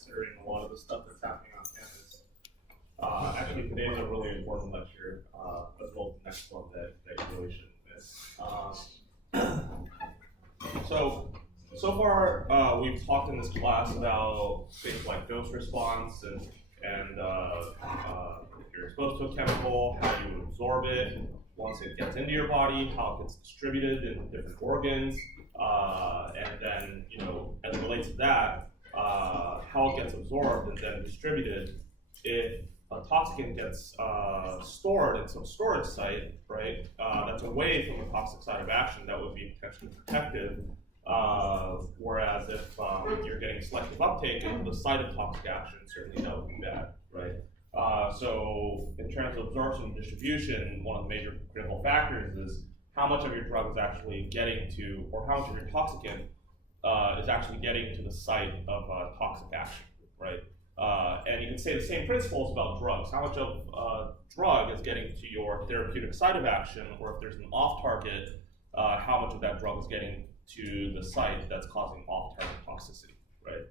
considering a lot of the stuff that's happening on campus. Actually, today's a really important lecture, as well as the next one that you really shouldn't miss. So far, we've talked in this class about things like dose response and if you're exposed to a chemical, how you absorb it once it gets into your body, how it gets distributed in different organs, and then, as it relates to that, how it gets absorbed and then distributed. If a toxicant gets stored in some storage site, right, that's away from the toxic site of action, that would be potentially protective. Whereas if you're getting selective uptake into the site of toxic action, certainly that would be bad, right? So in terms of absorption and distribution, one of the major critical factors is how much of your drug is actually getting to, or how much of your toxicant is actually getting to the site of toxic action, right? And you can say the same principles about drugs. How much of drug is getting to your therapeutic site of action, or if there's an off-target, how much of that drug is getting to the site that's causing off-target toxicity, right?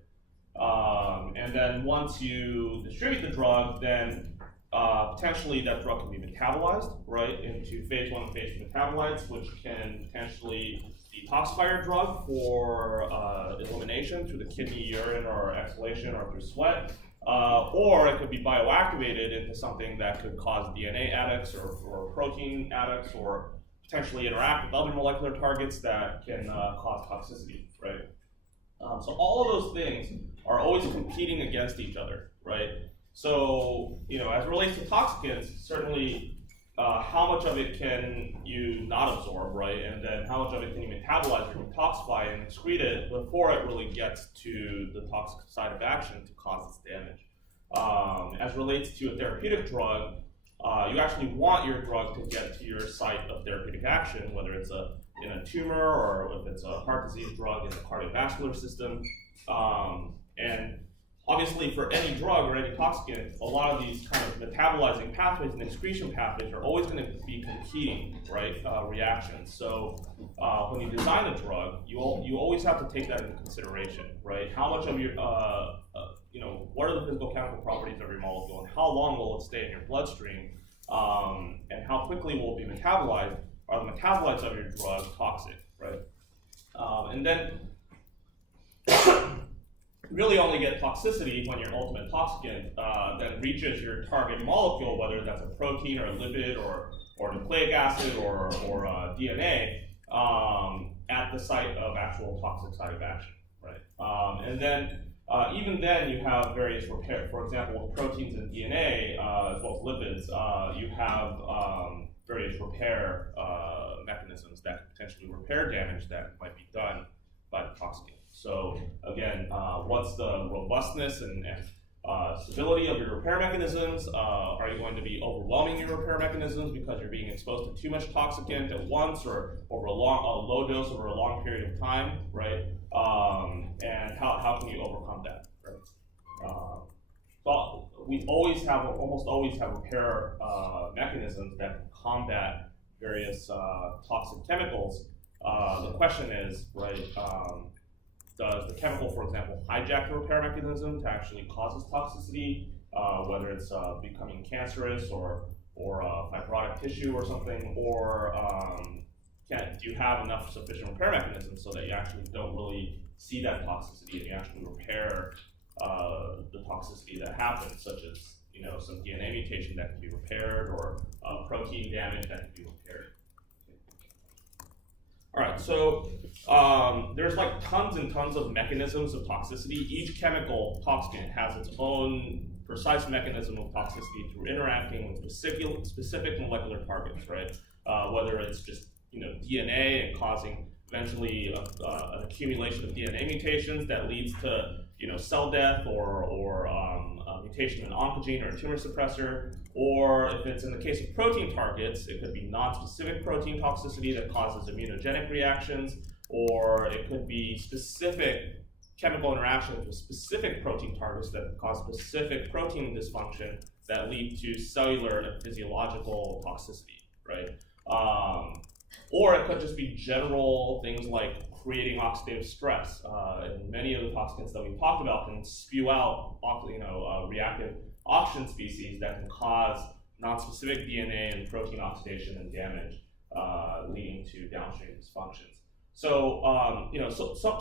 And then once you distribute the drug, then potentially that drug can be metabolized, right, into phase 1 and phase 2 metabolites, which can potentially detoxify your drug for elimination through the kidney, urine, or exhalation, or through sweat. Or it could be bioactivated into something that could cause DNA addicts or protein addicts, or potentially interact with other molecular targets that can cause toxicity, right? So all of those things are always competing against each other, right? So, as it relates to toxicants, certainly how much of it can you not absorb, right? And then how much of it can you metabolize or detoxify and excrete it before it really gets to the toxic site of action to cause its damage. As it relates to a therapeutic drug, you actually want your drug to get to your site of therapeutic action, whether it's in a tumor or if it's a heart disease drug in the cardiovascular system. And obviously, for any drug or any toxicant, a lot of these kind of metabolizing pathways and excretion pathways are always going to be competing, right, reactions. So when you design a drug, you always have to take that into consideration, right? How much of your, what are the physical chemical properties of your molecule, and how long will it stay in your bloodstream, and how quickly will it be metabolized? Are the metabolites of your drug toxic, right? And then really only get toxicity when your ultimate toxicant then reaches your target molecule, whether that's a protein or a lipid or nucleic acid or DNA, at the site of actual toxic site of action, right? And then even then you have various repair. For example, with proteins and DNA, as well as lipids, you have various repair mechanisms that can potentially repair damage that might be done by the toxicant. So again, what's the robustness and stability of your repair mechanisms? Are you going to be overwhelming your repair mechanisms because you're being exposed to too much toxicant at once, or over a low dose over a long period of time, right? And how can you overcome that, right? So we almost always have repair mechanisms that can combat various toxic chemicals. The question is, right, does the chemical, for example, hijack the repair mechanism to actually cause its toxicity, whether it's becoming cancerous or fibrotic tissue or something, or do you have enough sufficient repair mechanisms so that you actually don't really see that toxicity and you actually repair the toxicity that happens, such as some DNA mutation that can be repaired, or protein damage that can be repaired. All right, so there's like tons and tons of mechanisms of toxicity. Each chemical toxicant has its own precise mechanism of toxicity through interacting with specific molecular targets, right? Whether it's just DNA and causing eventually an accumulation of DNA mutations that leads to cell death, or a mutation in an oncogene or a tumor suppressor, or if it's in the case of protein targets, it could be non-specific protein toxicity that causes immunogenic reactions, or it could be specific chemical interactions with specific protein targets that cause specific protein dysfunction that lead to cellular and physiological toxicity, right? Or it could just be general things like creating oxidative stress. And many of the toxins that we talked about can spew out, reactive oxygen species that can cause nonspecific DNA and protein oxidation and damage, leading to downstream dysfunctions. So,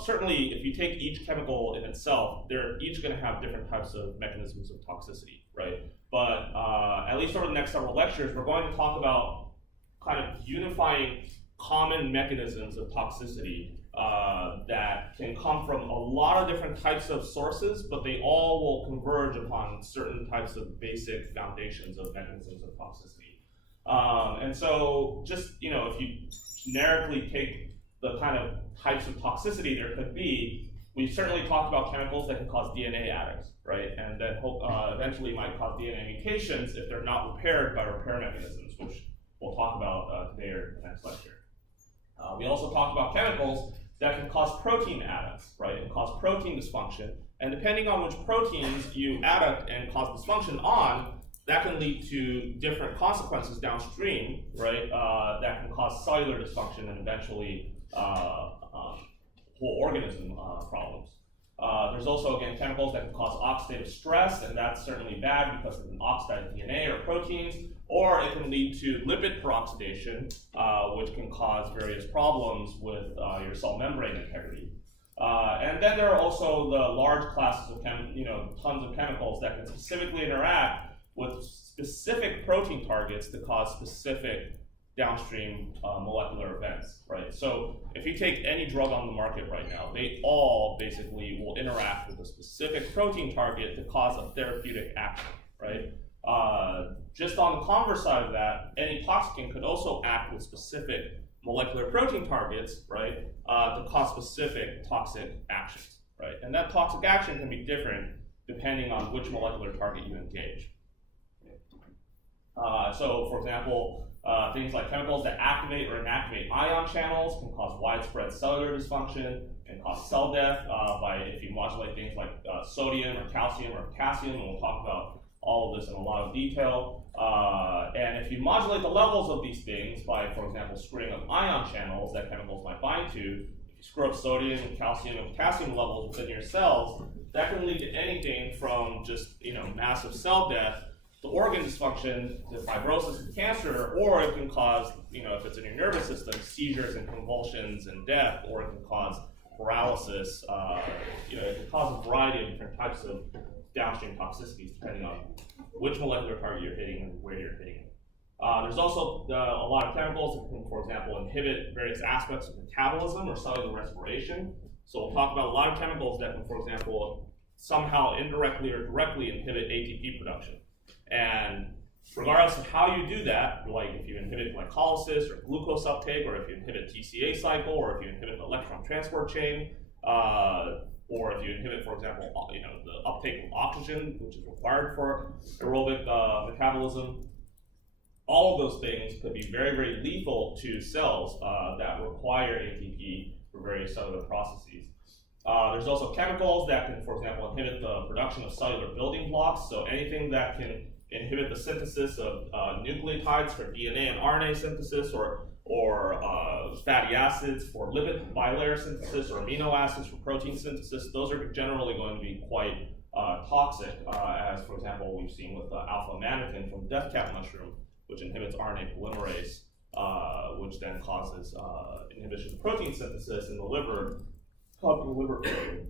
certainly, if you take each chemical in itself, they're each going to have different types of mechanisms of toxicity, right? But at least over the next several lectures, we're going to talk about kind of unifying common mechanisms of toxicity that can come from a lot of different types of sources, but they all will converge upon certain types of basic foundations of mechanisms of toxicity. And so, just if you generically take the kind of types of toxicity there could be, we've certainly talked about chemicals that can cause DNA addicts, right? And that eventually might cause DNA mutations if they're not repaired by repair mechanisms, which we'll talk about today or the next lecture. We also talked about chemicals that can cause protein addicts, right? And cause protein dysfunction. And depending on which proteins you adduct and cause dysfunction on, that can lead to different consequences downstream, right? That can cause cellular dysfunction and eventually whole organism problems. There's also, again, chemicals that can cause oxidative stress, and that's certainly bad because of an oxidized DNA or proteins, or it can lead to lipid peroxidation, which can cause various problems with your cell membrane integrity. And then there are also the large classes of tons of chemicals that can specifically interact with specific protein targets to cause specific downstream molecular events, right? So if you take any drug on the market right now, they all basically will interact with a specific protein target to cause a therapeutic action, right? Just on the converse side of that, any toxin could also act with specific molecular protein targets, right, to cause specific toxic actions, right? And that toxic action can be different depending on which molecular target you engage. So, for example, things like chemicals that activate or inactivate ion channels can cause widespread cellular dysfunction and cause cell death if you modulate things like sodium or calcium or potassium, and we'll talk about all of this in a lot of detail. And if you modulate the levels of these things by, for example, screwing up ion channels that chemicals might bind to, if you screw up sodium and calcium and potassium levels within your cells, that can lead to anything from just massive cell death to organ dysfunction, to fibrosis and cancer, or it can cause, if it's in your nervous system, seizures and convulsions and death, or it can cause paralysis. It can cause a variety of different types of downstream toxicities depending on which molecular target you're hitting and where you're hitting it. There's also a lot of chemicals that can, for example, inhibit various aspects of metabolism or cellular respiration. So we'll talk about a lot of chemicals that can, for example, somehow indirectly or directly inhibit ATP production. And regardless of how you do that, like if you inhibit glycolysis or glucose uptake, or if you inhibit TCA cycle, or if you inhibit the electron transport chain, or if you inhibit, for example, the uptake of oxygen, which is required for aerobic metabolism, all of those things could be very, very lethal to cells that require ATP for various cellular processes. There's also chemicals that can, for example, inhibit the production of cellular building blocks. So anything that can inhibit the synthesis of nucleotides for DNA and RNA synthesis, or fatty acids for lipid bilayer synthesis, or amino acids for protein synthesis, those are generally going to be quite toxic, as, for example, we've seen with alpha-amanitin from death cap mushroom, which inhibits RNA polymerase, which then causes inhibition of protein synthesis in the liver, causing liver failure.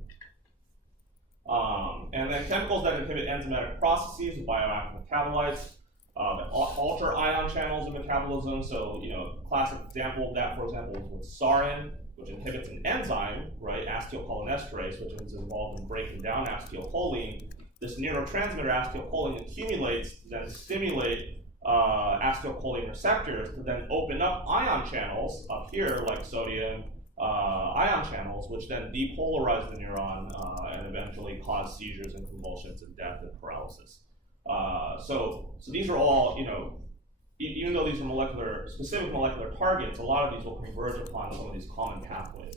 And then chemicals that inhibit enzymatic processes of bioactive metabolites, that alter ion channels of metabolism. So, classic example of that, for example, is with sarin, which inhibits an enzyme, right, acetylcholinesterase, which is involved in breaking down acetylcholine. This neurotransmitter acetylcholine accumulates to then stimulate acetylcholine receptors to then open up ion channels up here, like sodium ion channels, which then depolarize the neuron and eventually cause seizures and convulsions and death and paralysis. So these are all, even though these are specific molecular targets, a lot of these will converge upon some of these common pathways.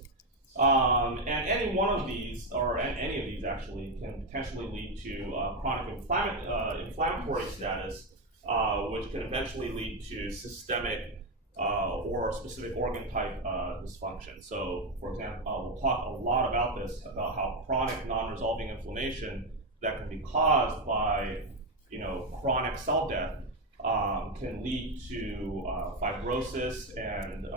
And any one of these, or any of these actually, can potentially lead to chronic inflammatory status, which can eventually lead to systemic or specific organ type dysfunction. So, for example, we'll talk a lot about this, about how chronic non-resolving inflammation that can be caused by, chronic cell death can lead to fibrosis and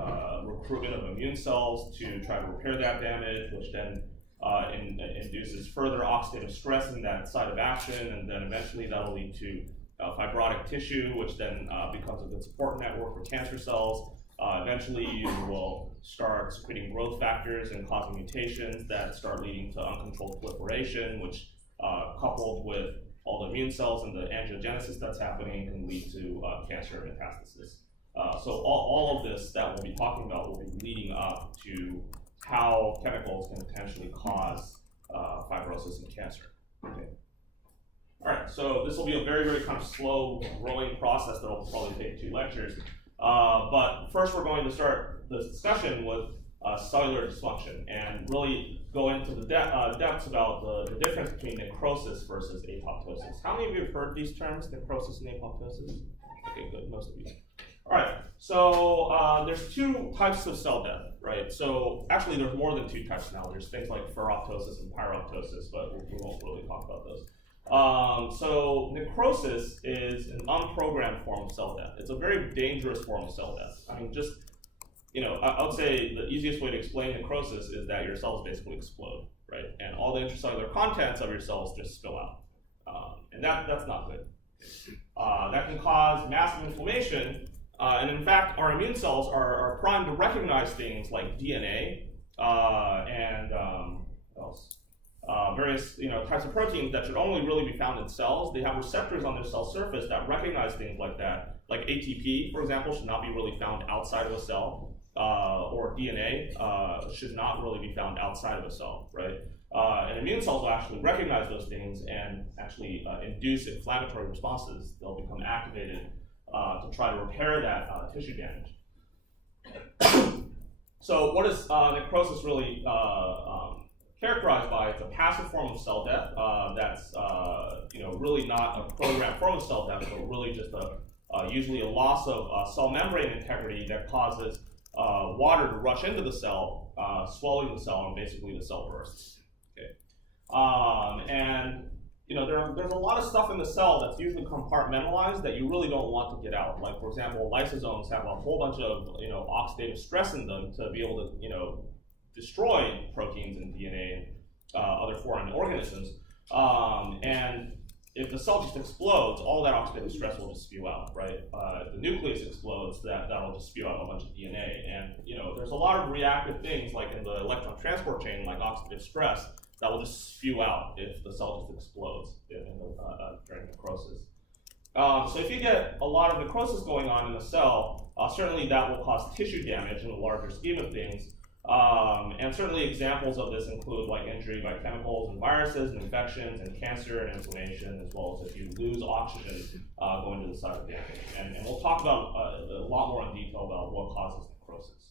recruitment of immune cells to try to repair that damage, which then induces further oxidative stress in that site of action, and then eventually that'll lead to fibrotic tissue, which then becomes a good support network for cancer cells. Eventually, you will start secreting growth factors and causing mutations that start leading to uncontrolled proliferation, which, coupled with all the immune cells and the angiogenesis that's happening, can lead to cancer metastasis. So all of this that we'll be talking about will be leading up to how chemicals can potentially cause fibrosis and cancer. Okay. All right, so this will be a very, very kind of slow growing process that will probably take 2 lectures. But first we're going to start this discussion with cellular dysfunction and really go into the depths about the difference between necrosis versus apoptosis. How many of you have heard these terms, necrosis and apoptosis? Okay, good, most of you. All right, so there's 2 types of cell death, right? So actually there's more than 2 types now. There's things like ferroptosis and pyroptosis, but we won't really talk about those. So necrosis is an unprogrammed form of cell death. It's a very dangerous form of cell death. I mean, just, I would say the easiest way to explain necrosis is that your cells basically explode, right? And all the intracellular contents of your cells just spill out. And that's not good. That can cause massive inflammation. And in fact, our immune cells are primed to recognize things like DNA and what else? Various types of proteins that should only really be found in cells. They have receptors on their cell surface that recognize things like that. Like ATP, for example, should not be really found outside of a cell, or DNA should not really be found outside of a cell, right? And immune cells will actually recognize those things and actually induce inflammatory responses. They'll become activated to try to repair that tissue damage. So what is necrosis really characterized by? It's a passive form of cell death that's really not a programmed form of cell death, but really just usually a loss of cell membrane integrity that causes water to rush into the cell, swelling the cell, and basically the cell bursts. Okay, and there's a lot of stuff in the cell that's usually compartmentalized that you really don't want to get out. Like, for example, lysosomes have a whole bunch of oxidative stress in them to be able to destroy proteins and DNA and other foreign organisms. And if the cell just explodes, all that oxidative stress will just spew out, right? If the nucleus explodes, that'll just spew out a bunch of DNA. And there's a lot of reactive things like in the electron transport chain, like oxidative stress, that will just spew out if the cell just explodes during necrosis. So if you get a lot of necrosis going on in the cell, certainly that will cause tissue damage in the larger scheme of things. And certainly examples of this include like injury by chemicals and viruses and infections and cancer and inflammation, as well as if you lose oxygen going to the site of damage. And we'll talk about a lot more in detail about what causes necrosis.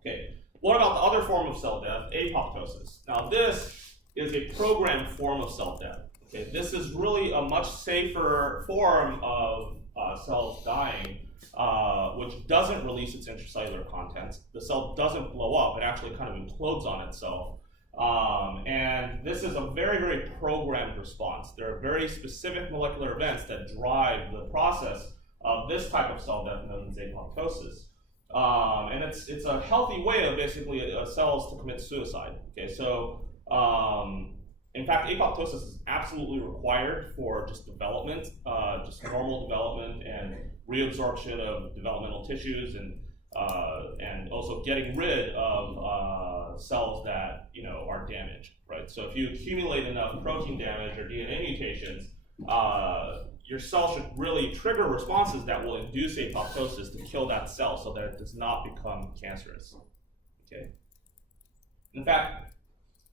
Okay, what about the other form of cell death, apoptosis? Now this is a programmed form of cell death. Okay, this is really a much safer form of cells dying, which doesn't release its intracellular contents. The cell doesn't blow up, it actually kind of implodes on itself. And this is a very, very programmed response. There are very specific molecular events that drive the process of this type of cell death known as apoptosis. And it's a healthy way of basically cells to commit suicide. Okay, so in fact, apoptosis is absolutely required for just development, just normal development and reabsorption of developmental tissues, and also getting rid of cells that are damaged, right? So if you accumulate enough protein damage or DNA mutations, your cell should really trigger responses that will induce apoptosis to kill that cell so that it does not become cancerous. Okay. In fact,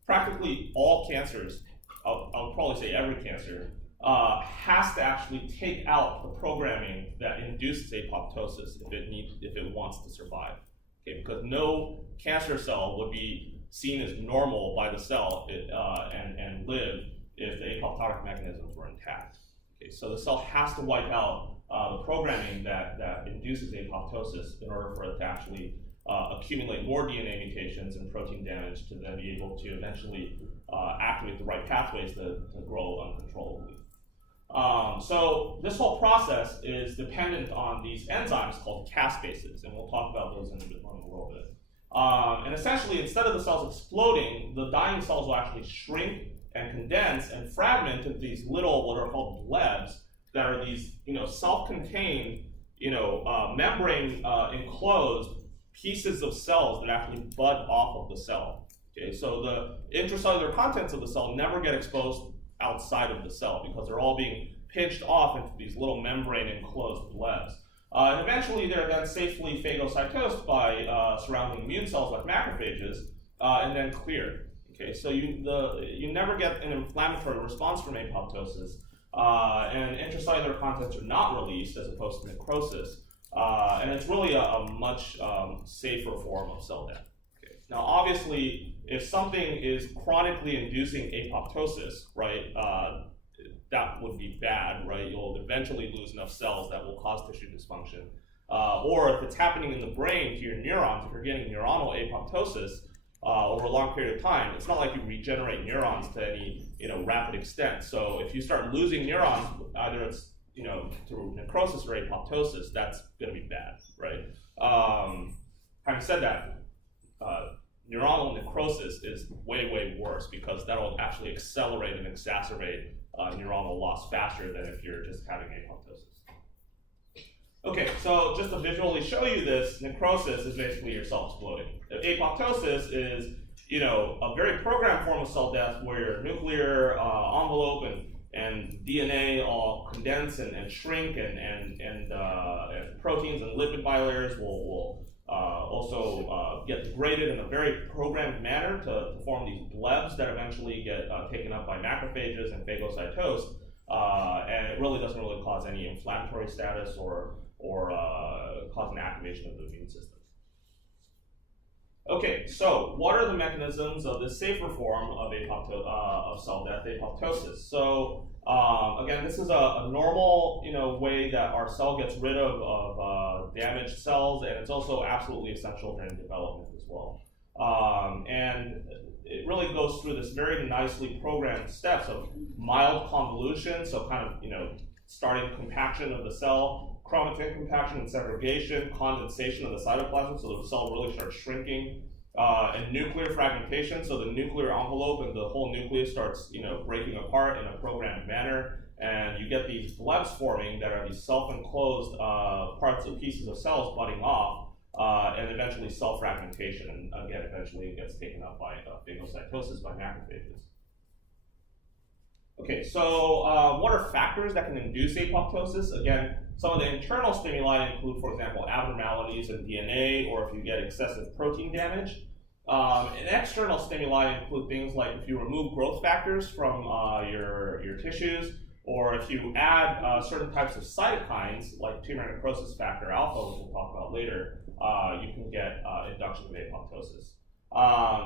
practically all cancers, I'll probably say every cancer, has to actually take out the programming that induces apoptosis if it wants to survive. Okay, because no cancer cell would be seen as normal by the cell and live if the apoptotic mechanisms were intact. Okay, so the cell has to wipe out the programming that induces apoptosis in order for it to actually accumulate more DNA mutations and protein damage to then be able to eventually activate the right pathways to grow uncontrollably. So this whole process is dependent on these enzymes called caspases, and we'll talk about those in a little bit. And essentially, instead of the cells exploding, the dying cells will actually shrink and condense and fragment into these little, what are called blebs, that are these, self-contained, membrane enclosed pieces of cells that actually bud off of the cell. Okay, so the intracellular contents of the cell never get exposed outside of the cell because they're all being pinched off into these little membrane enclosed blebs. And eventually they're then safely phagocytosed by surrounding immune cells like macrophages and then cleared. Okay, so you never get an inflammatory response from apoptosis, and intracellular contents are not released as opposed to necrosis, and it's really a much safer form of cell death. Okay. Now, obviously, if something is chronically inducing apoptosis, right, that would be bad, right? You'll eventually lose enough cells that will cause tissue dysfunction. Or if it's happening in the brain to your neurons, if you're getting neuronal apoptosis over a long period of time, it's not like you regenerate neurons to any rapid extent. So if you start losing neurons, either it's through necrosis or apoptosis, that's going to be bad, right? Having said that, neuronal necrosis is way, way worse because that'll actually accelerate and exacerbate neuronal loss faster than if you're just having apoptosis. Okay, so just to visually show you this, necrosis is basically your cell exploding. Apoptosis is, a very programmed form of cell death where your nuclear envelope and DNA all condense and shrink, and proteins and lipid bilayers will also get degraded in a very programmed manner to form these blebs that eventually get taken up by macrophages and phagocytosed, and it really doesn't really cause any inflammatory status or cause an activation of the immune system. Okay, so what are the mechanisms of the safer form of cell death, apoptosis? So again, this is a normal way that our cell gets rid of damaged cells, and it's also absolutely essential during development as well. And it really goes through this very nicely programmed steps of mild convolution, so kind of starting compaction of the cell, chromatin compaction and segregation, condensation of the cytoplasm, so the cell really starts shrinking, and nuclear fragmentation, so the nuclear envelope and the whole nucleus starts breaking apart in a programmed manner, and you get these blebs forming that are these self-enclosed parts of pieces of cells budding off, and eventually cell fragmentation, and again, eventually it gets taken up by phagocytosis by macrophages. Okay, so what are factors that can induce apoptosis? Again, some of the internal stimuli include, for example, abnormalities in DNA, or if you get excessive protein damage. And external stimuli include things like if you remove growth factors from your tissues, or if you add certain types of cytokines, like tumor necrosis factor alpha, which we'll talk about later, you can get induction of apoptosis.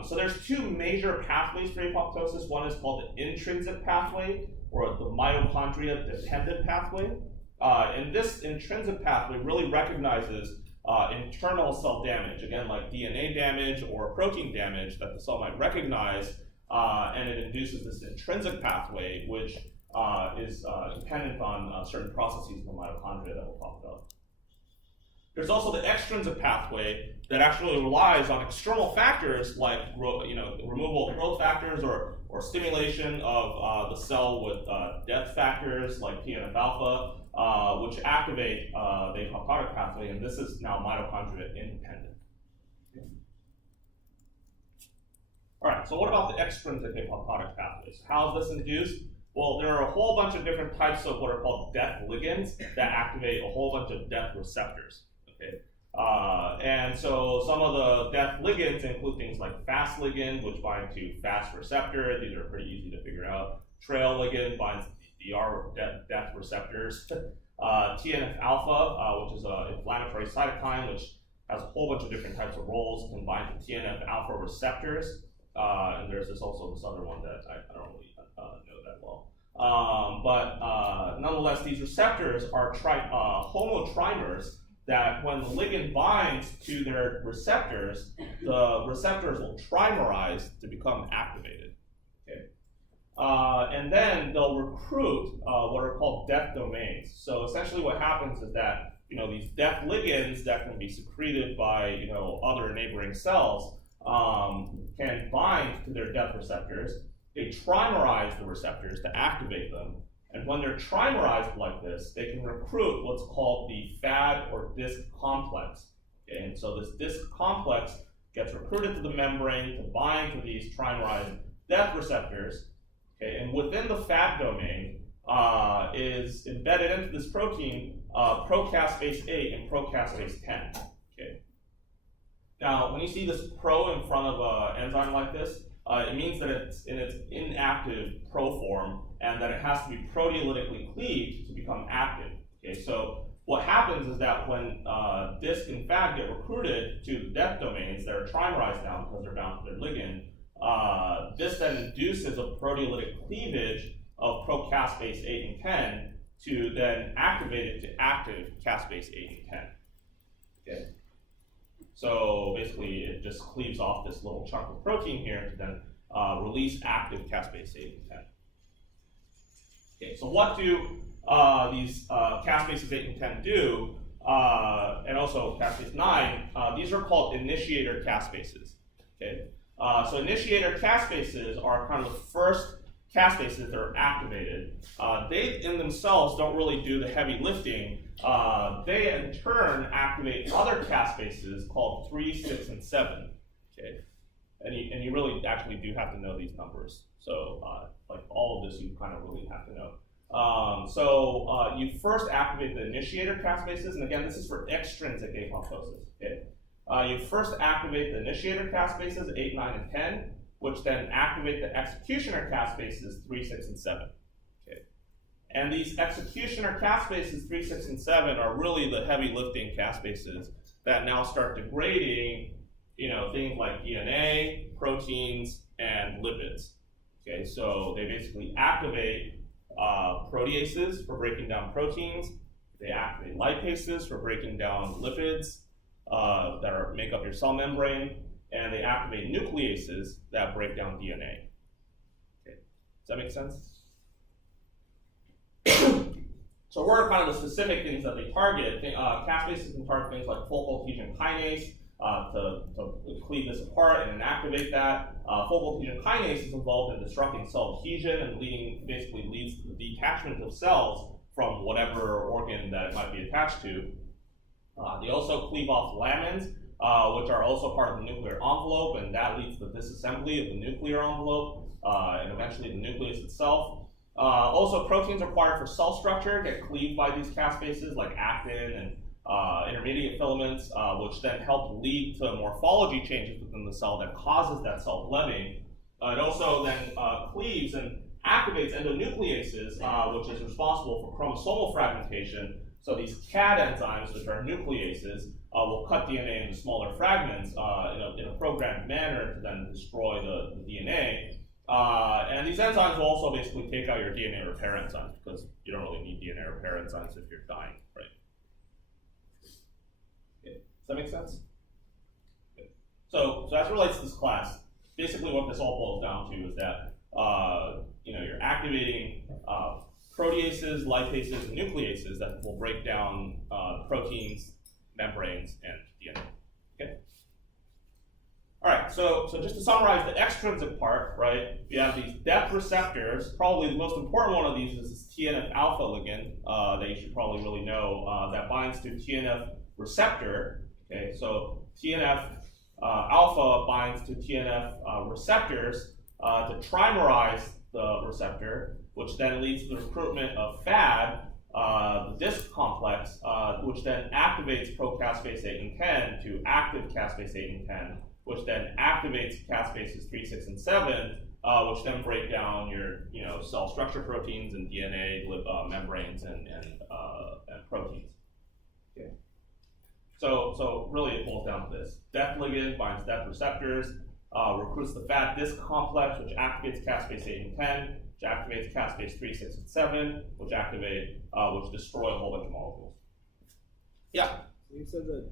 So there's two major pathways for apoptosis. One is called the intrinsic pathway, or the mitochondria-dependent pathway. And this intrinsic pathway really recognizes internal cell damage, again, like DNA damage or protein damage that the cell might recognize, and it induces this intrinsic pathway, which is dependent on certain processes in the mitochondria that we'll talk about. There's also the extrinsic pathway that actually relies on external factors like removal of growth factors or stimulation of the cell with death factors like TNF-alpha, which activate the apoptotic pathway, and this is now mitochondria independent. All right, so what about the extrinsic apoptotic pathways? How is this induced? Well, there are a whole bunch of different types of what are called death ligands that activate a whole bunch of death receptors. Okay, and so some of the death ligands include things like FAST ligand, which bind to FAST receptor. These are pretty easy to figure out. Trail ligand binds to DR death receptors. TNF-alpha, which is an inflammatory cytokine, which has a whole bunch of different types of roles, can bind to TNF-alpha receptors. And there's also this other one that I don't really know that well. But nonetheless, these receptors are homotrimers that when the ligand binds to their receptors, the receptors will trimerize to become activated. Okay? And then they'll recruit what are called death domains. So essentially what happens is that these death ligands that can be secreted by other neighboring cells can bind to their death receptors. They trimerize the receptors to activate them. And when they're trimerized like this, they can recruit what's called the Fad or disc complex. Okay? And so this disc complex gets recruited to the membrane to bind to these trimerized death receptors. Okay? And within the Fad domain is embedded into this protein procaspase 8 and procaspase 10. Okay? Now, when you see this pro in front of an enzyme like this, it means that it's in its inactive pro form and that it has to be proteolytically cleaved to become active. Okay, so what happens is that when disc and Fad get recruited to the death domains that are trimerized now because they're bound to their ligand, this then induces a proteolytic cleavage of procaspase 8 and 10 to then activate it to active caspase 8 and 10. Okay. So basically, it just cleaves off this little chunk of protein here to then release active caspase 8 and 10. Okay, so what do these caspases 8 and 10 do? And also caspase 9, these are called initiator caspases. Okay, so initiator caspases are kind of the first caspases that are activated. They in themselves don't really do the heavy lifting. They in turn activate other caspases called 3, 6, and 7. Okay, and you really actually do have to know these numbers. So like all of this, you kind of really have to know. So you first activate the initiator caspases, and again, this is for extrinsic apoptosis. Okay, you first activate the initiator caspases 8, 9, and 10, which then activate the executioner caspases 3, 6, and 7. Okay. And these executioner caspases 3, 6, and 7 are really the heavy lifting caspases that now start degrading, things like DNA, proteins, and lipids. Okay, so they basically activate proteases for breaking down proteins. They activate lipases for breaking down lipids that make up your cell membrane. And they activate nucleases that break down DNA. Okay. Does that make sense? So what are kind of the specific things that they target? Caspases can target things like focal adhesion kinase to cleave this apart and inactivate that. Focal adhesion kinase is involved in disrupting cell adhesion and basically leads to the detachment of cells from whatever organ that it might be attached to. They also cleave off lamins, which are also part of the nuclear envelope, and that leads to the disassembly of the nuclear envelope and eventually the nucleus itself. Also, proteins required for cell structure get cleaved by these caspases like actin and intermediate filaments, which then help lead to morphology changes within the cell that causes that cell blebbing. It also then cleaves and activates endonucleases, which is responsible for chromosomal fragmentation. So these CAD enzymes, which are nucleases, will cut DNA into smaller fragments in a programmed manner to then destroy the DNA. And these enzymes will also basically take out your DNA repair enzymes because you don't really need DNA repair enzymes if you're dying, right? Okay. Does that make sense? Okay. So as it relates to this class, basically what this all boils down to is that you're activating proteases, lipases, and nucleases that will break down proteins, membranes, and DNA. Okay. All right. So just to summarize the extrinsic part, right? We have these death receptors. Probably the most important one of these is this TNF alpha ligand that you should probably really know that binds to TNF receptor. Okay. So TNF alpha binds to TNF receptors to trimerize the receptor, which then leads to the recruitment of Fad, the disc complex, which then activates procaspase 8 and 10 to active caspase 8 and 10, which then activates caspases 3, 6, and 7, which then break down your cell structure proteins and DNA, membranes, and proteins. Okay. So really it boils down to this. Death ligand binds death receptors, recruits the Fad disc complex, which activates caspase 8 and 10, which activates caspase 3, 6, and 7, which which destroy a whole bunch of molecules. Yeah? So you said that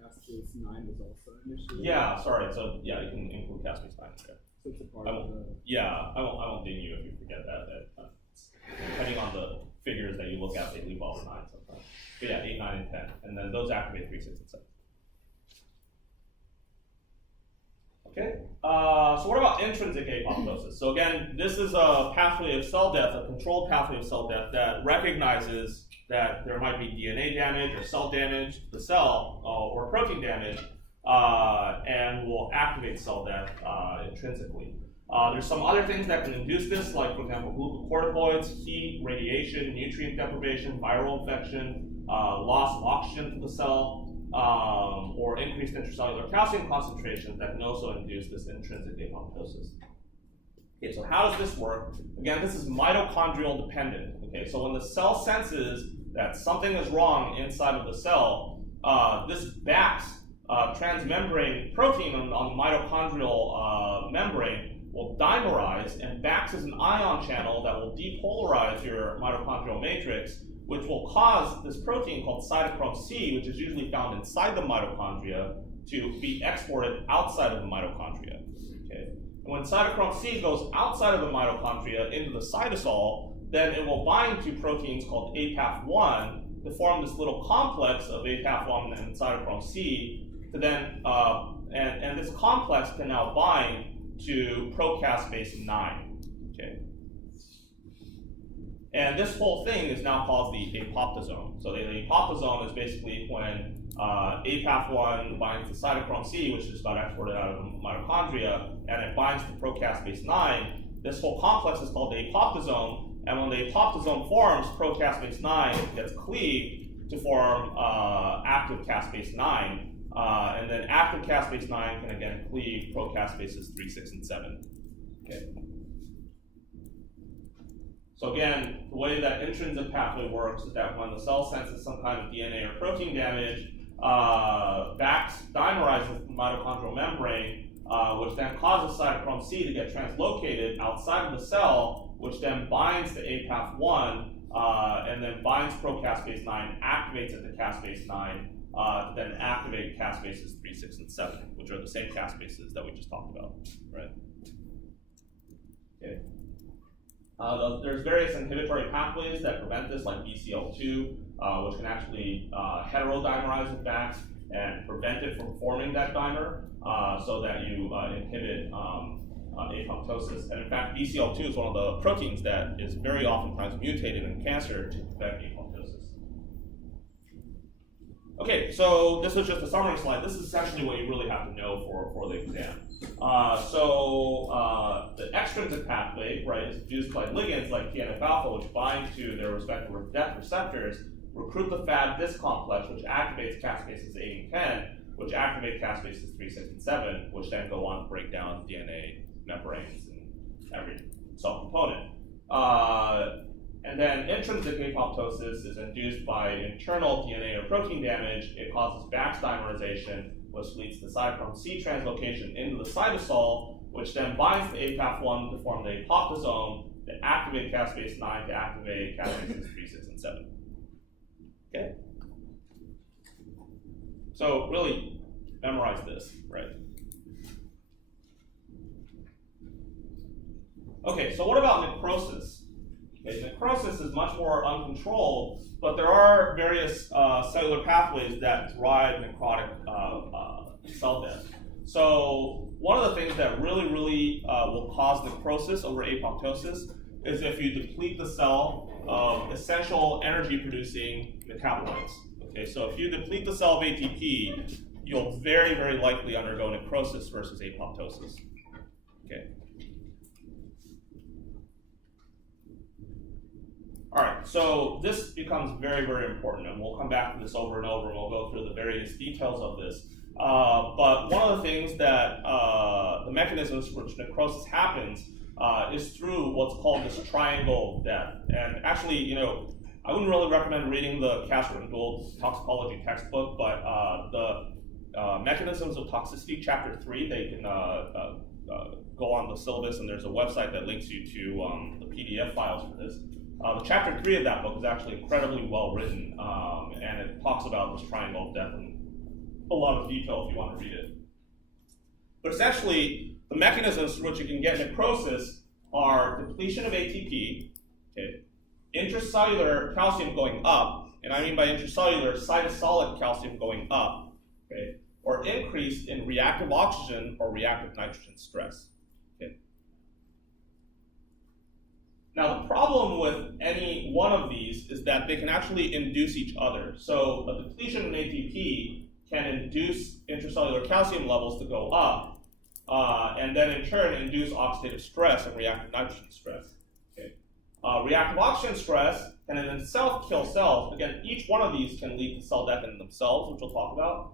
caspase 9 is also initiated? Yeah, sorry. So yeah, you can include caspase 9 there. So it's a part of the... Yeah, I won't ding you if you forget that. Depending on the figures that you look at, they leave off 9 sometimes. But yeah, 8, 9, and 10. And then those activate 3, 6, and 7. Okay, so what about intrinsic apoptosis? So again, this is a pathway of cell death, a controlled pathway of cell death that recognizes that there might be DNA damage or cell damage to the cell or protein damage, and will activate cell death intrinsically. There's some other things that can induce this, like for example, glucocorticoids, heat, radiation, nutrient deprivation, viral infection, loss of oxygen to the cell, or increased intracellular calcium concentrations that can also induce this intrinsic apoptosis. Okay, so how does this work? Again, this is mitochondrial dependent. Okay, so when the cell senses that something is wrong inside of the cell, this BAX transmembrane protein on the mitochondrial membrane will dimerize, and BAX is an ion channel that will depolarize your mitochondrial matrix, which will cause this protein called cytochrome C, which is usually found inside the mitochondria, to be exported outside of the mitochondria. Okay? And when cytochrome C goes outside of the mitochondria into the cytosol, then it will bind to proteins called APAF1 to form this little complex of APAF1 and cytochrome C, to then, and this complex can now bind to procaspase 9. Okay? And this whole thing is now called the apoptosome. So the apoptosome is basically when APAF1 binds to cytochrome C, which just got exported out of the mitochondria, and it binds to procaspase 9. This whole complex is called the apoptosome, and when the apoptosome forms, procaspase 9 gets cleaved to form active caspase 9. And then active caspase 9 can again cleave procaspases 3, 6, and 7. Okay. So again, the way that intrinsic pathway works is that when the cell senses some kind of DNA or protein damage, BAX dimerizes the mitochondrial membrane, which then causes cytochrome C to get translocated outside of the cell, which then binds to APAF1, and then binds procaspase 9, activates it to caspase 9, to then activate caspases 3, 6, and 7, which are the same caspases that we just talked about, right? Okay. There's various inhibitory pathways that prevent this, like BCL2, which can actually heterodimerize with BAX and prevent it from forming that dimer, so that you inhibit apoptosis. And in fact, BCL2 is one of the proteins that is very oftentimes mutated in cancer to prevent apoptosis. Okay, so this was just a summary slide. This is essentially what you really have to know for the exam. The extrinsic pathway, right, is induced by ligands like TNF-alpha, which bind to their respective death receptors, recruit the Fab-Dis complex, which activates caspases 8 and 10, which activate caspases 3, 6, and 7, which then go on to break down DNA membranes and every cell component. And then intrinsic apoptosis is induced by internal DNA or protein damage. It causes BAX dimerization, which leads to cytochrome C translocation into the cytosol, which then binds to APAF1 to form the apoptosome to activate caspase 9 to activate caspases 3, 6, and 7. Okay? So really memorize this, right? Okay, so what about necrosis? Okay, necrosis is much more uncontrolled, but there are various cellular pathways that drive necrotic cell death. So one of the things that really will cause necrosis over apoptosis is if you deplete the cell of essential energy-producing metabolites. Okay, so if you deplete the cell of ATP, you'll very likely undergo necrosis versus apoptosis. Okay. All right, so this becomes very important, and we'll come back to this over and over, and we'll go through the various details of this. But one of the things that the mechanisms for which necrosis happens is through what's called this triangle of death. And actually, you know, I wouldn't really recommend reading the Cashler and Gould toxicology textbook, but the mechanisms of toxicity, chapter 3, they can go on the syllabus, and there's a website that links you to the PDF files for this. The chapter 3 of that book is actually incredibly well written, and it talks about this triangle of death in a lot of detail if you want to read it. But essentially, the mechanisms through which you can get necrosis are depletion of ATP, okay, intracellular calcium going up, and I mean by intracellular, cytosolic calcium going up, okay, or increase in reactive oxygen or reactive nitrogen stress. Okay. Now the problem with any one of these is that they can actually induce each other. So a depletion in ATP can induce intracellular calcium levels to go up, and then in turn induce oxidative stress and reactive nitrogen stress. Okay. Reactive oxygen stress can in itself kill cells. Again, each one of these can lead to cell death in themselves, which we'll talk about.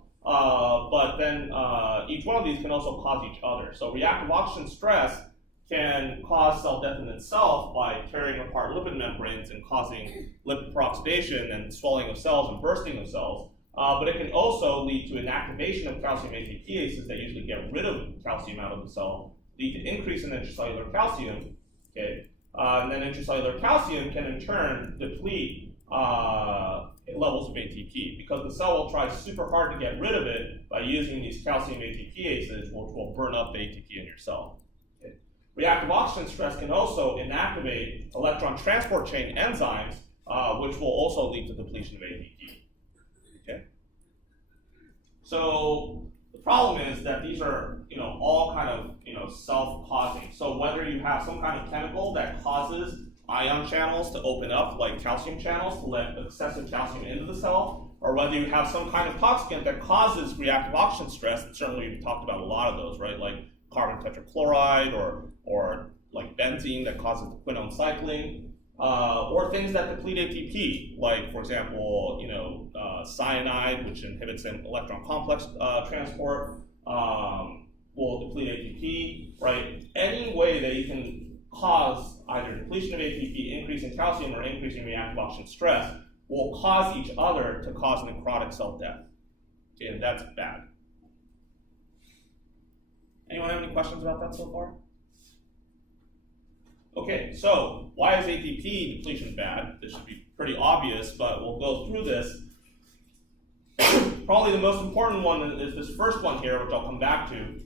But then each one of these can also cause each other. So reactive oxygen stress can cause cell death in itself by tearing apart lipid membranes and causing lipid peroxidation and swelling of cells and bursting of cells. But it can also lead to inactivation of calcium ATPases that usually get rid of calcium out of the cell, lead to increase in intracellular calcium, okay? And then intracellular calcium can in turn deplete levels of ATP, because the cell will try super hard to get rid of it by using these calcium ATPases, which will burn up the ATP in your cell. Okay. Reactive oxygen stress can also inactivate electron transport chain enzymes, which will also lead to depletion of ATP. Okay. So the problem is that these are, all kind of, self-causing. So whether you have some kind of chemical that causes ion channels to open up, like calcium channels, to let excessive calcium into the cell, or whether you have some kind of toxicant that causes reactive oxygen stress, and certainly we've talked about a lot of those, right? Like carbon tetrachloride or like benzene that causes the quinone cycling, or things that deplete ATP, like, for example, cyanide, which inhibits electron complex transport, will deplete ATP, right? Any way that you can cause either depletion of ATP, increase in calcium, or increase in reactive oxygen stress will cause each other to cause necrotic cell death. Okay, and that's bad. Anyone have any questions about that so far? Okay, so why is ATP depletion bad? This should be pretty obvious, but we'll go through this. Probably the most important one is this first one here, which I'll come back to.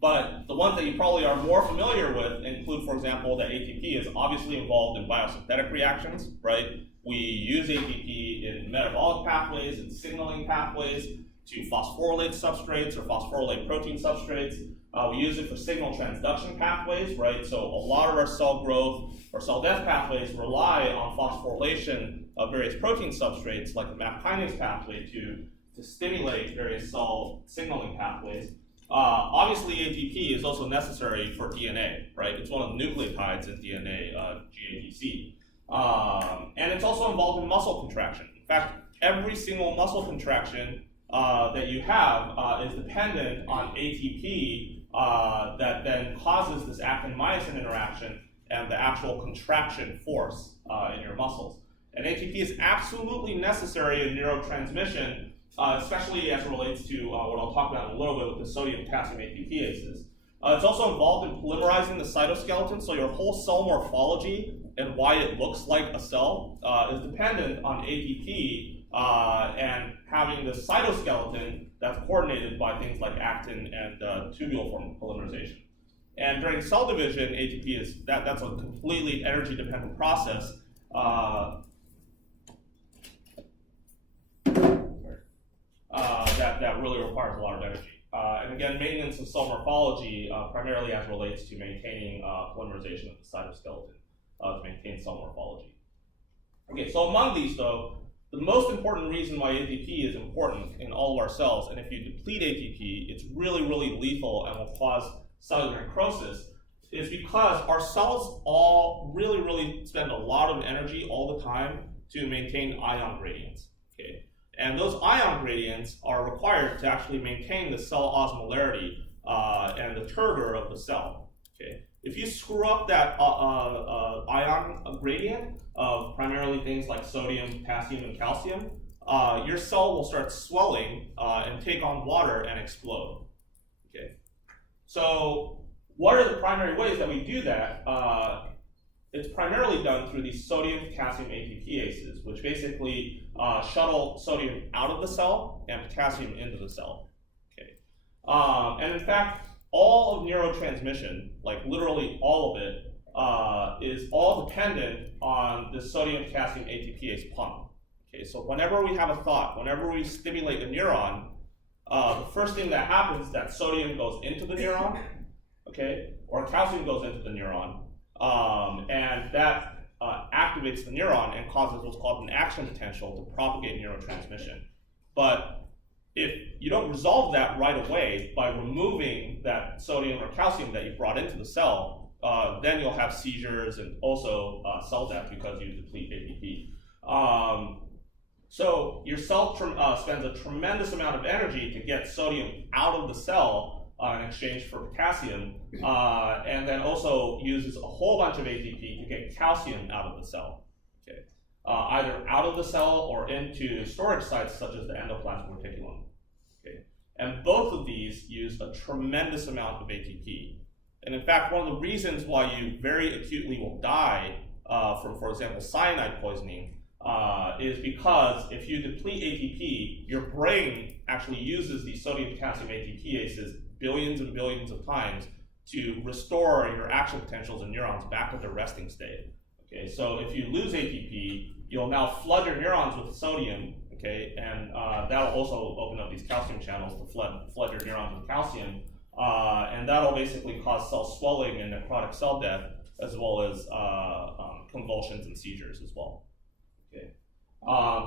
But the ones that you probably are more familiar with include, for example, that ATP is obviously involved in biosynthetic reactions, right? We use ATP in metabolic pathways and signaling pathways to phosphorylate substrates or phosphorylate protein substrates. We use it for signal transduction pathways, right? So a lot of our cell growth or cell death pathways rely on phosphorylation of various protein substrates like the MAP kinase pathway to stimulate various cell signaling pathways. Obviously, ATP is also necessary for DNA, right? It's one of the nucleotides in DNA, GADC. And it's also involved in muscle contraction. In fact, every single muscle contraction that you have is dependent on ATP that then causes this actin-myosin interaction and the actual contraction force in your muscles. And ATP is absolutely necessary in neurotransmission, especially as it relates to what I'll talk about in a little bit with the sodium-potassium ATPases. It's also involved in polymerizing the cytoskeleton, so your whole cell morphology and why it looks like a cell is dependent on ATP and having the cytoskeleton that's coordinated by things like actin and tubule form polymerization. And during cell division, ATP is that's a completely energy-dependent process. That really requires a lot of energy. And again, maintenance of cell morphology primarily as relates to maintaining polymerization of the cytoskeleton to maintain cell morphology. Okay, so among these though, the most important reason why ATP is important in all of our cells, and if you deplete ATP, it's really, really lethal and will cause cellular necrosis, is because our cells all really, really spend a lot of energy all the time to maintain ion gradients. Okay? And those ion gradients are required to actually maintain the cell osmolarity and the turgor of the cell. Okay? If you screw up that ion gradient of primarily things like sodium, potassium, and calcium, your cell will start swelling and take on water and explode. Okay? So what are the primary ways that we do that? It's primarily done through these sodium-potassium ATPases, which basically shuttle sodium out of the cell and potassium into the cell. Okay, and in fact, all of neurotransmission, like literally all of it, is all dependent on the sodium-potassium ATPase pump. Okay, so whenever we have a thought, whenever we stimulate a neuron, the first thing that happens is that sodium goes into the neuron, okay, or calcium goes into the neuron, and that activates the neuron and causes what's called an action potential to propagate neurotransmission. But if you don't resolve that right away by removing that sodium or calcium that you brought into the cell, then you'll have seizures and also cell death because you deplete ATP. So your cell spends a tremendous amount of energy to get sodium out of the cell in exchange for potassium, and then also uses a whole bunch of ATP to get calcium out of the cell. Okay, either out of the cell or into storage sites such as the endoplasmic reticulum. Okay, and both of these use a tremendous amount of ATP. And in fact, one of the reasons why you very acutely will die from, for example, cyanide poisoning is because if you deplete ATP, your brain actually uses these sodium-potassium ATPases billions and billions of times to restore your action potentials in neurons back to their resting state. Okay, so if you lose ATP, you'll now flood your neurons with sodium, okay, and that'll also open up these calcium channels to flood your neurons with calcium, and that'll basically cause cell swelling and necrotic cell death, as well as convulsions and seizures as well. Okay,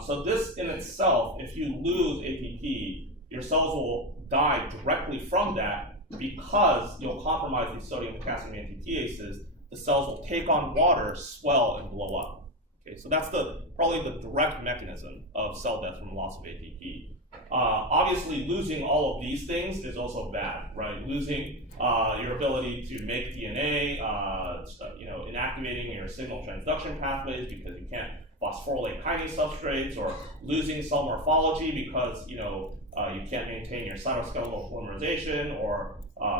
so this in itself, if you lose ATP, your cells will die directly from that because you'll compromise these sodium-potassium ATPases. The cells will take on water, swell, and blow up. Okay, so that's probably the direct mechanism of cell death from loss of ATP. Obviously, losing all of these things is also bad, right? Losing your ability to make DNA, inactivating your signal transduction pathways because you can't phosphorylate kinase substrates, or losing cell morphology because you can't maintain your cytoskeletal polymerization, or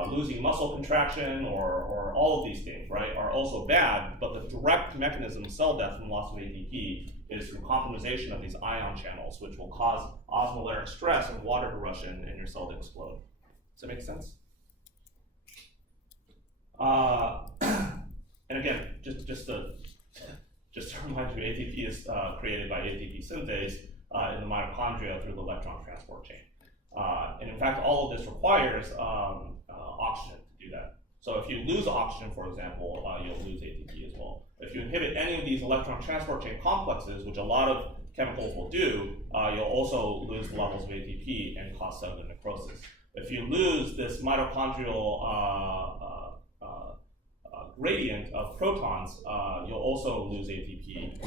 losing muscle contraction, or all of these things, right, are also bad. But the direct mechanism of cell death from loss of ATP is through compromisation of these ion channels, which will cause osmolaric stress and water to rush in and your cell to explode. Does that make sense? And again, just to remind you, ATP is created by ATP synthase in the mitochondria through the electron transport chain. And in fact, all of this requires oxygen to do that. So if you lose oxygen, for example, you'll lose ATP as well. If you inhibit any of these electron transport chain complexes, which a lot of chemicals will do, you'll also lose the levels of ATP and cause cellular necrosis. If you lose this mitochondrial gradient of protons, you'll also lose ATP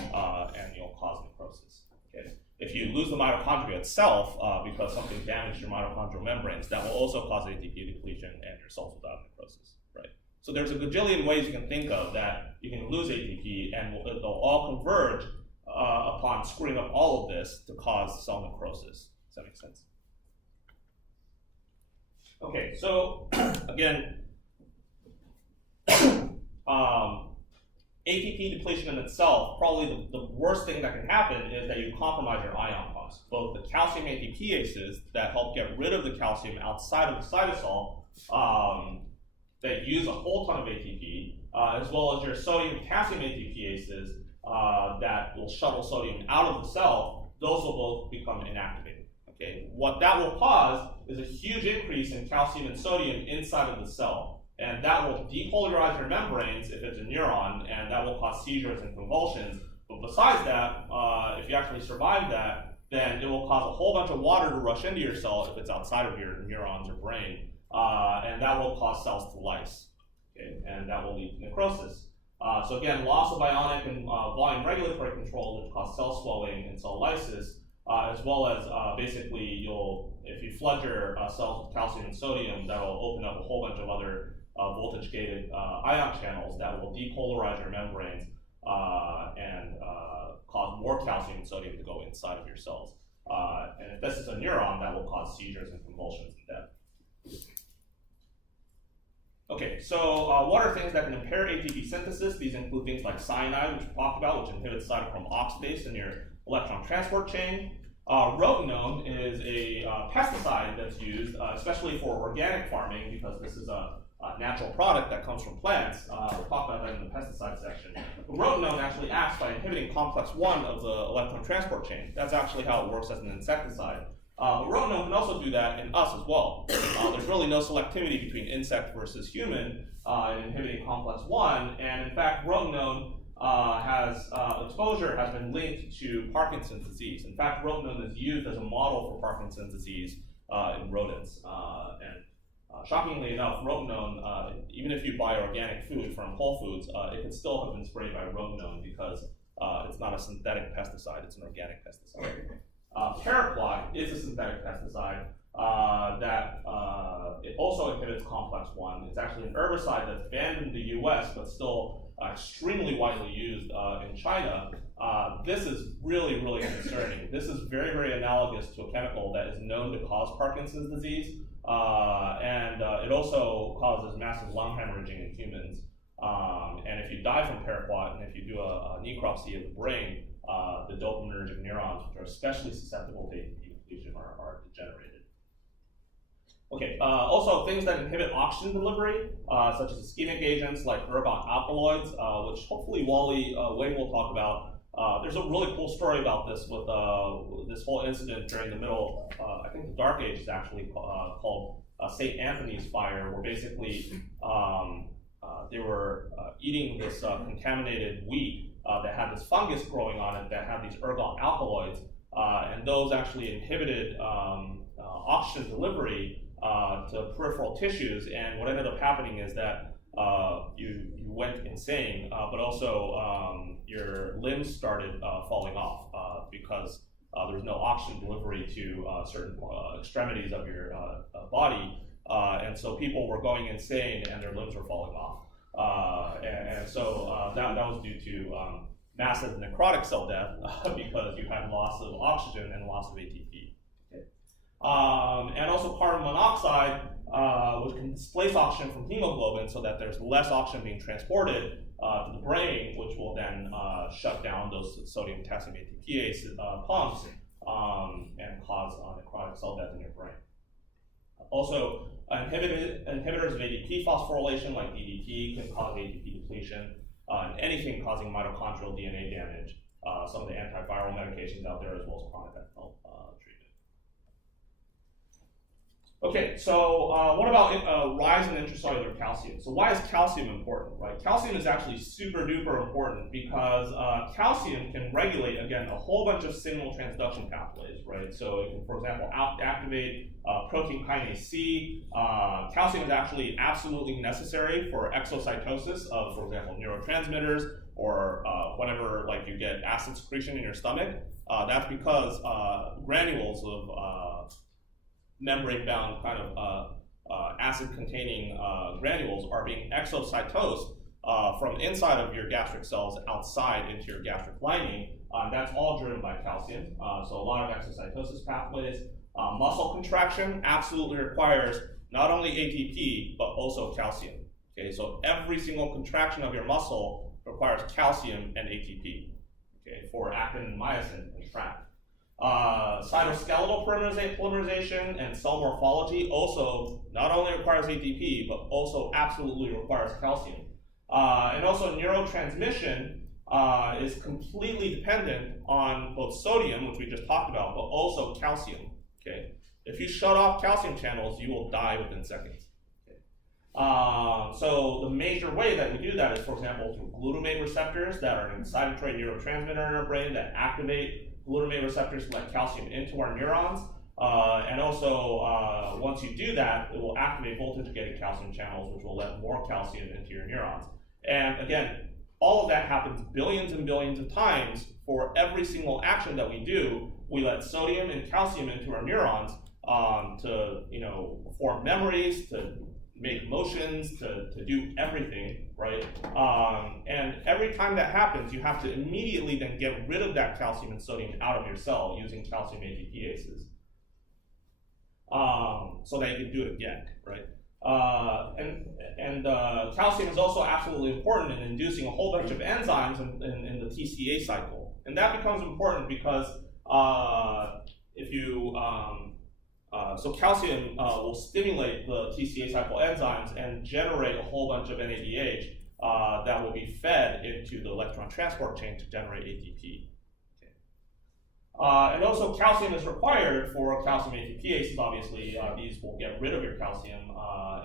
and you'll cause necrosis. Okay? If you lose the mitochondria itself because something damaged your mitochondrial membranes, that will also cause ATP depletion and your cells will die of necrosis. Right? So there's a gajillion ways you can think of that you can lose ATP, and they'll all converge upon screwing up all of this to cause cell necrosis. Does that make sense? Okay, so again, ATP depletion in itself, probably the worst thing that can happen is that you compromise your ion pumps. Both the calcium ATPases that help get rid of the calcium outside of the cytosol, that use a whole ton of ATP, as well as your sodium-potassium ATPases that will shuttle sodium out of the cell, those will both become inactivated. Okay? What that will cause is a huge increase in calcium and sodium inside of the cell. And that will depolarize your membranes if it's a neuron, and that will cause seizures and convulsions. But besides that, if you actually survive that, then it will cause a whole bunch of water to rush into your cell if it's outside of your neurons or brain, and that will cause cells to lyse, okay? And that will lead to necrosis. So again, loss of ionic and volume regulatory control, which cause cell swelling and cell lysis, as well as basically if you flood your cells with calcium and sodium, that will open up a whole bunch of other voltage-gated ion channels that will depolarize your membranes and cause more calcium and sodium to go inside of your cells. And if this is a neuron, that will cause seizures and convulsions and death. Okay, so what are things that can impair ATP synthesis? These include things like cyanide, which we talked about, which inhibits cytochrome oxidase in your electron transport chain. Rotenone is a pesticide that's used, especially for organic farming, because this is a natural product that comes from plants. We'll talk about that in the pesticide section. But rotenone actually acts by inhibiting complex 1 of the electron transport chain. That's actually how it works as an insecticide. But rotenone can also do that in us as well. There's really no selectivity between insect versus human in inhibiting complex 1, and in fact, rotenone exposure has been linked to Parkinson's disease. In fact, rotenone is used as a model for Parkinson's disease in rodents. Shockingly enough, rotenone, even if you buy organic food from Whole Foods, it could still have been sprayed by rotenone because it's not a synthetic pesticide, it's an organic pesticide. Paraquat is a synthetic pesticide that it also inhibits complex 1. It's actually an herbicide that's banned in the US, but still extremely widely used in China. This is really, really concerning. This is very, very analogous to a chemical that is known to cause Parkinson's disease, and it also causes massive lung hemorrhaging in humans. And if you die from paraquat, and if you do a necropsy of the brain, the dopaminergic neurons, which are especially susceptible to ATP depletion, are degenerated. Okay, also things that inhibit oxygen delivery, such as ischemic agents like ergot alkaloids, which hopefully Wayne will talk about. There's a really cool story about this with this whole incident during the middle, I think the Dark Ages actually, called St. Anthony's Fire, where basically they were eating this contaminated wheat that had this fungus growing on it that had these ergot alkaloids, and those actually inhibited oxygen delivery to peripheral tissues. And what ended up happening is that you went insane, but also your limbs started falling off because there was no oxygen delivery to certain extremities of your body, and so people were going insane and their limbs were falling off. So that was due to massive necrotic cell death because you had loss of oxygen and loss of ATP. Okay. And also carbon monoxide, which can displace oxygen from hemoglobin so that there's less oxygen being transported to the brain, which will then shut down those sodium potassium ATPase pumps and cause necrotic cell death in your brain. Also, inhibitors of ADP phosphorylation like DDT can cause ATP depletion, and anything causing mitochondrial DNA damage, some of the antiviral medications out there, as well as chronic ethanol treatment. Okay, so what about rise in intracellular calcium? So why is calcium important, right? Calcium is actually super duper important because calcium can regulate, again, a whole bunch of signal transduction pathways, right? So it can, for example, activate protein kinase C. Calcium is actually absolutely necessary for exocytosis of, for example, neurotransmitters, or whenever like you get acid secretion in your stomach. That's because granules of membrane-bound kind of acid-containing granules are being exocytosed from inside of your gastric cells outside into your gastric lining. That's all driven by calcium. So a lot of exocytosis pathways. Muscle contraction absolutely requires not only ATP, but also calcium. Okay, so every single contraction of your muscle requires calcium and ATP, okay, for actin and myosin and TRAC. Cytoskeletal polymerization and cell morphology also not only requires ATP, but also absolutely requires calcium. And also neurotransmission is completely dependent on both sodium, which we just talked about, but also calcium. Okay, if you shut off calcium channels, you will die within seconds. Okay. So the major way that we do that is, for example, through glutamate receptors that are an excitatory neurotransmitter in our brain that activate glutamate receptors to let calcium into our neurons. And also, once you do that, it will activate voltage-gated calcium channels, which will let more calcium into your neurons. And again, all of that happens billions and billions of times. For every single action that we do, we let sodium and calcium into our neurons to, form memories, to make motions, to do everything, right? And every time that happens, you have to immediately then get rid of that calcium and sodium out of your cell using calcium ATPases, so that you can do it again, right? Calcium is also absolutely important in inducing a whole bunch of enzymes in the TCA cycle. And that becomes important because so calcium will stimulate the TCA cycle enzymes and generate a whole bunch of NADH that will be fed into the electron transport chain to generate ATP. And also calcium is required for calcium ATPases. Obviously, these will get rid of your calcium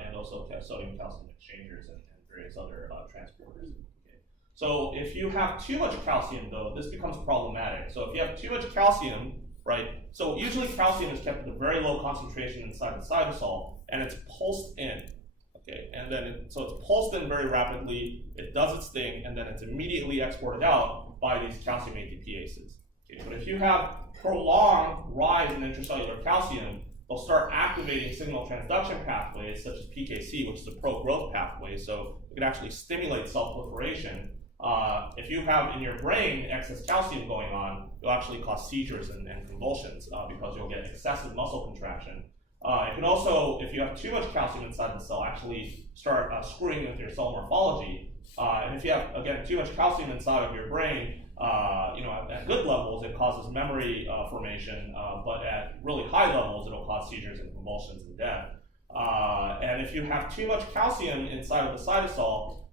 and also sodium calcium exchangers and various other transporters. Okay. So if you have too much calcium, though, this becomes problematic. So if you have too much calcium, right? So usually calcium is kept at a very low concentration inside the cytosol, and it's pulsed in. Okay, and then so it's pulsed in very rapidly. It does its thing, and then it's immediately exported out by these calcium ATPases. Okay, but if you have prolonged rise in intracellular calcium, they'll start activating signal transduction pathways such as PKC, which is a pro-growth pathway. So it can actually stimulate cell proliferation. If you have in your brain excess calcium going on, you'll actually cause seizures and convulsions because you'll get excessive muscle contraction. It can also, if you have too much calcium inside the cell, actually start screwing with your cell morphology. And if you have, again, too much calcium inside of your brain, at good levels, it causes memory formation, but at really high levels, it'll cause seizures and convulsions and death. And if you have too much calcium inside of the cytosol,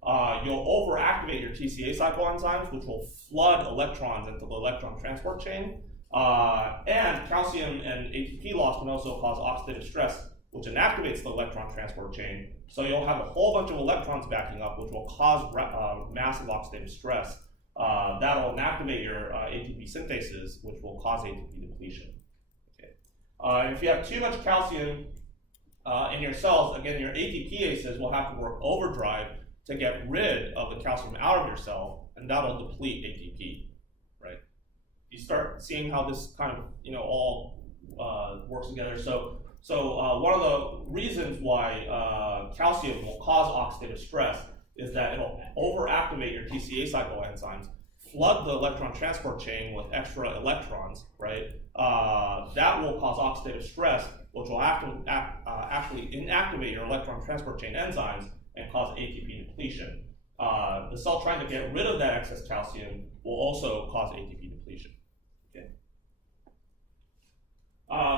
you'll overactivate your TCA cycle enzymes, which will flood electrons into the electron transport chain. And calcium and ATP loss can also cause oxidative stress, which inactivates the electron transport chain. So you'll have a whole bunch of electrons backing up, which will cause massive oxidative stress. That'll inactivate your ATP synthases, which will cause ATP depletion. Okay. And if you have too much calcium in your cells, again, your ATPases will have to work overdrive to get rid of the calcium out of your cell, and that'll deplete ATP, right? You start seeing how this kind of, all works together. So one of the reasons why calcium will cause oxidative stress is that it'll overactivate your TCA cycle enzymes, flood the electron transport chain with extra electrons, right? That will cause oxidative stress, which will actually inactivate your electron transport chain enzymes and cause ATP depletion. The cell trying to get rid of that excess calcium will also cause ATP depletion. Okay.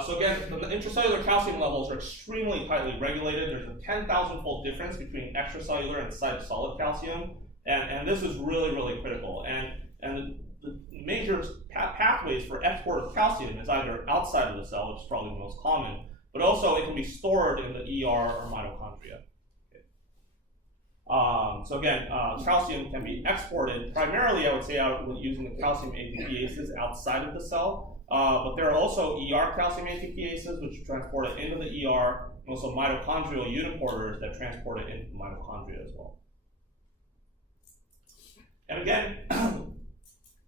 So again, the intracellular calcium levels are extremely tightly regulated. There's a 10,000-fold difference between extracellular and cytosolic calcium, and this is really, really critical. And the major pathways for export of calcium is either outside of the cell, which is probably the most common, but also it can be stored in the ER or mitochondria. So again, calcium can be exported primarily, I would say, using the calcium ATPases outside of the cell. But there are also ER calcium ATPases, which transport it into the ER, and also mitochondrial uniporters that transport it into the mitochondria as well. And again,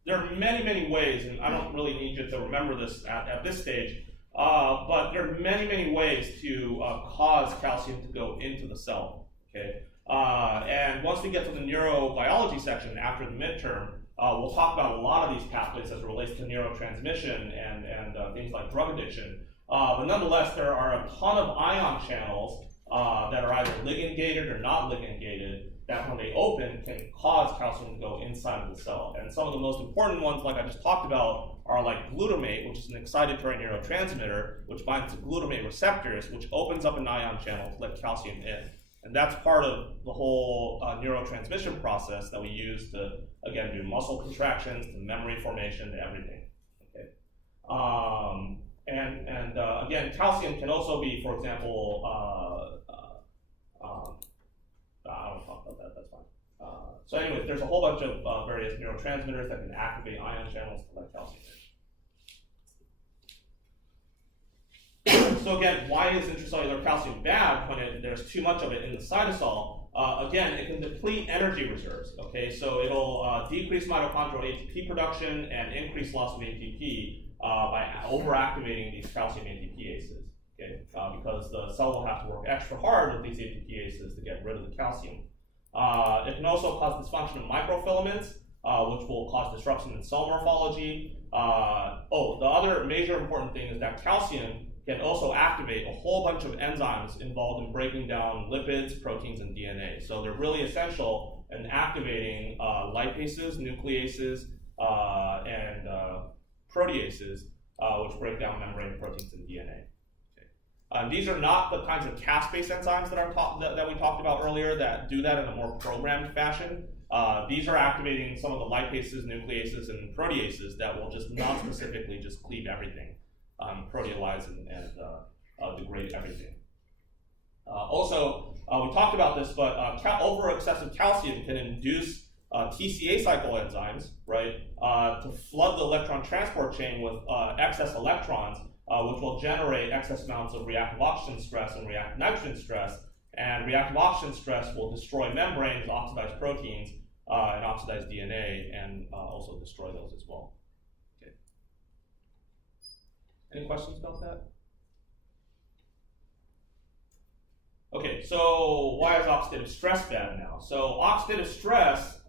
there are many, many ways, and I don't really need you to remember this at this stage, but there are many, many ways to cause calcium to go into the cell. Okay. And once we get to the neurobiology section after the midterm, we'll talk about a lot of these pathways as it relates to neurotransmission and things like drug addiction. But nonetheless, there are a ton of ion channels that are either ligand-gated or not ligand-gated that when they open can cause calcium to go inside of the cell. And some of the most important ones, like I just talked about, are like glutamate, which is an excitatory neurotransmitter, which binds to glutamate receptors, which opens up an ion channel to let calcium in. And that's part of the whole neurotransmission process that we use to, again, do muscle contractions, to memory formation, to everything. Okay. Again, calcium can also be, for example, I don't talk about that, that's fine. So anyways, there's a whole bunch of various neurotransmitters that can activate ion channels to let calcium in. So again, why is intracellular calcium bad when there's too much of it in the cytosol? Again, it can deplete energy reserves, okay? So it'll decrease mitochondrial ATP production and increase loss of ATP by overactivating these calcium ATPases, okay? Because the cell will have to work extra hard with these ATPases to get rid of the calcium. It can also cause dysfunction of microfilaments, which will cause disruption in cell morphology. The other major important thing is that calcium can also activate a whole bunch of enzymes involved in breaking down lipids, proteins, and DNA. So they're really essential in activating lipases, nucleases, and proteases, which break down membrane proteins and DNA. These are not the kinds of Cas-based enzymes that we talked about earlier that do that in a more programmed fashion. These are activating some of the lipases, nucleases, and proteases that will just non-specifically just cleave everything, proteolyze and degrade everything. Also, we talked about this, but over excessive calcium can induce TCA cycle enzymes, right, to flood the electron transport chain with excess electrons, which will generate excess amounts of reactive oxygen stress and reactive nitrogen stress. And reactive oxygen stress will destroy membranes, oxidize proteins, and oxidize DNA, and also destroy those as well. Okay. Any questions about that? Okay, so why is oxidative stress bad now? So oxidative stress,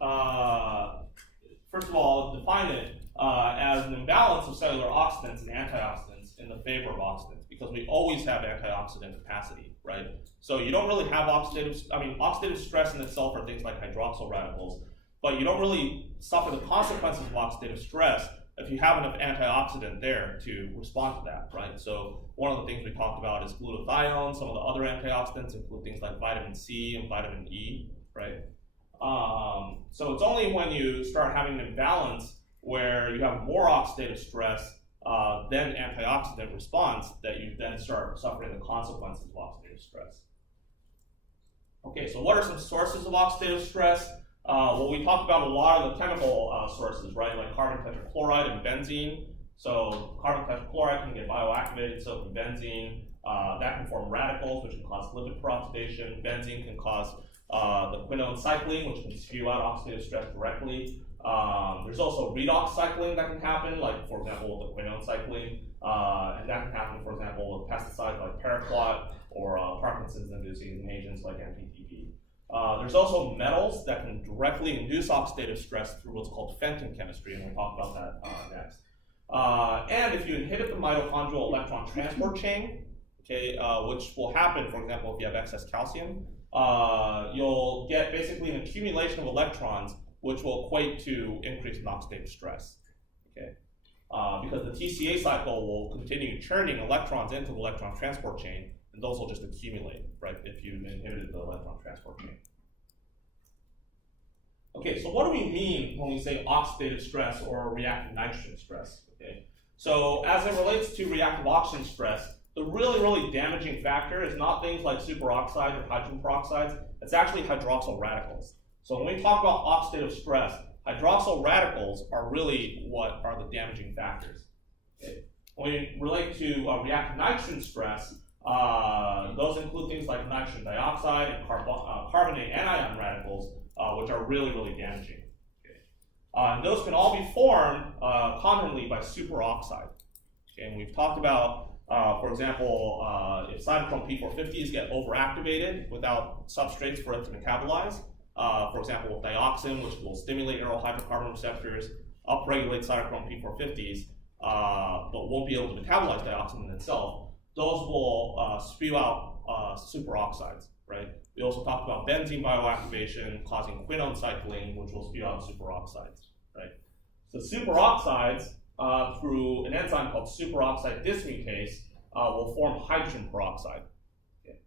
first of all, define it as an imbalance of cellular oxidants and antioxidants in the favor of oxidants, because we always have antioxidant capacity, right? So you don't really have oxidative stress in itself are things like hydroxyl radicals, but you don't really suffer the consequences of oxidative stress if you have enough antioxidant there to respond to that, right? So one of the things we talked about is glutathione. Some of the other antioxidants include things like vitamin C and vitamin E, right? So it's only when you start having an imbalance where you have more oxidative stress than antioxidant response that you then start suffering the consequences of oxidative stress. Okay, so what are some sources of oxidative stress? Well, we talked about a lot of the chemical sources, right? Like carbon tetrachloride and benzene. So carbon tetrachloride can get bioactivated, so can benzene. That can form radicals, which can cause lipid peroxidation. Benzene can cause the quinone cycling, which can spew out oxidative stress directly. There's also redox cycling that can happen, like, for example, with the quinone cycling. And that can happen, for example, with pesticides like paraquat or Parkinson's-inducing agents like MTTP. There's also metals that can directly induce oxidative stress through what's called Fenton chemistry, and we'll talk about that next. And if you inhibit the mitochondrial electron transport chain, okay, which will happen, for example, if you have excess calcium, you'll get basically an accumulation of electrons, which will equate to increase in oxidative stress. Okay, because the TCA cycle will continue churning electrons into the electron transport chain, and those will just accumulate, right, if you inhibited the electron transport chain. Okay, so what do we mean when we say oxidative stress or reactive nitrogen stress? Okay, so as it relates to reactive oxygen stress, the really damaging factor is not things like superoxide or hydrogen peroxides, it's actually hydroxyl radicals. So when we talk about oxidative stress, hydroxyl radicals are really what are the damaging factors. Okay. When we relate to reactive nitrogen stress, those include things like nitrogen dioxide and carbonate anion radicals, which are really damaging. Okay. And those can all be formed commonly by superoxide. Okay. And we've talked about, for example, if cytochrome P450s get overactivated without substrates for it to metabolize, for example, dioxin, which will stimulate aryl hydrocarbon receptors, upregulate cytochrome P450s, but won't be able to metabolize dioxin in itself, those will spew out superoxides, right? We also talked about benzene bioactivation causing quinone cycling, which will spew out superoxides, right? So superoxides, through an enzyme called superoxide dismutase, will form hydrogen peroxide. Okay.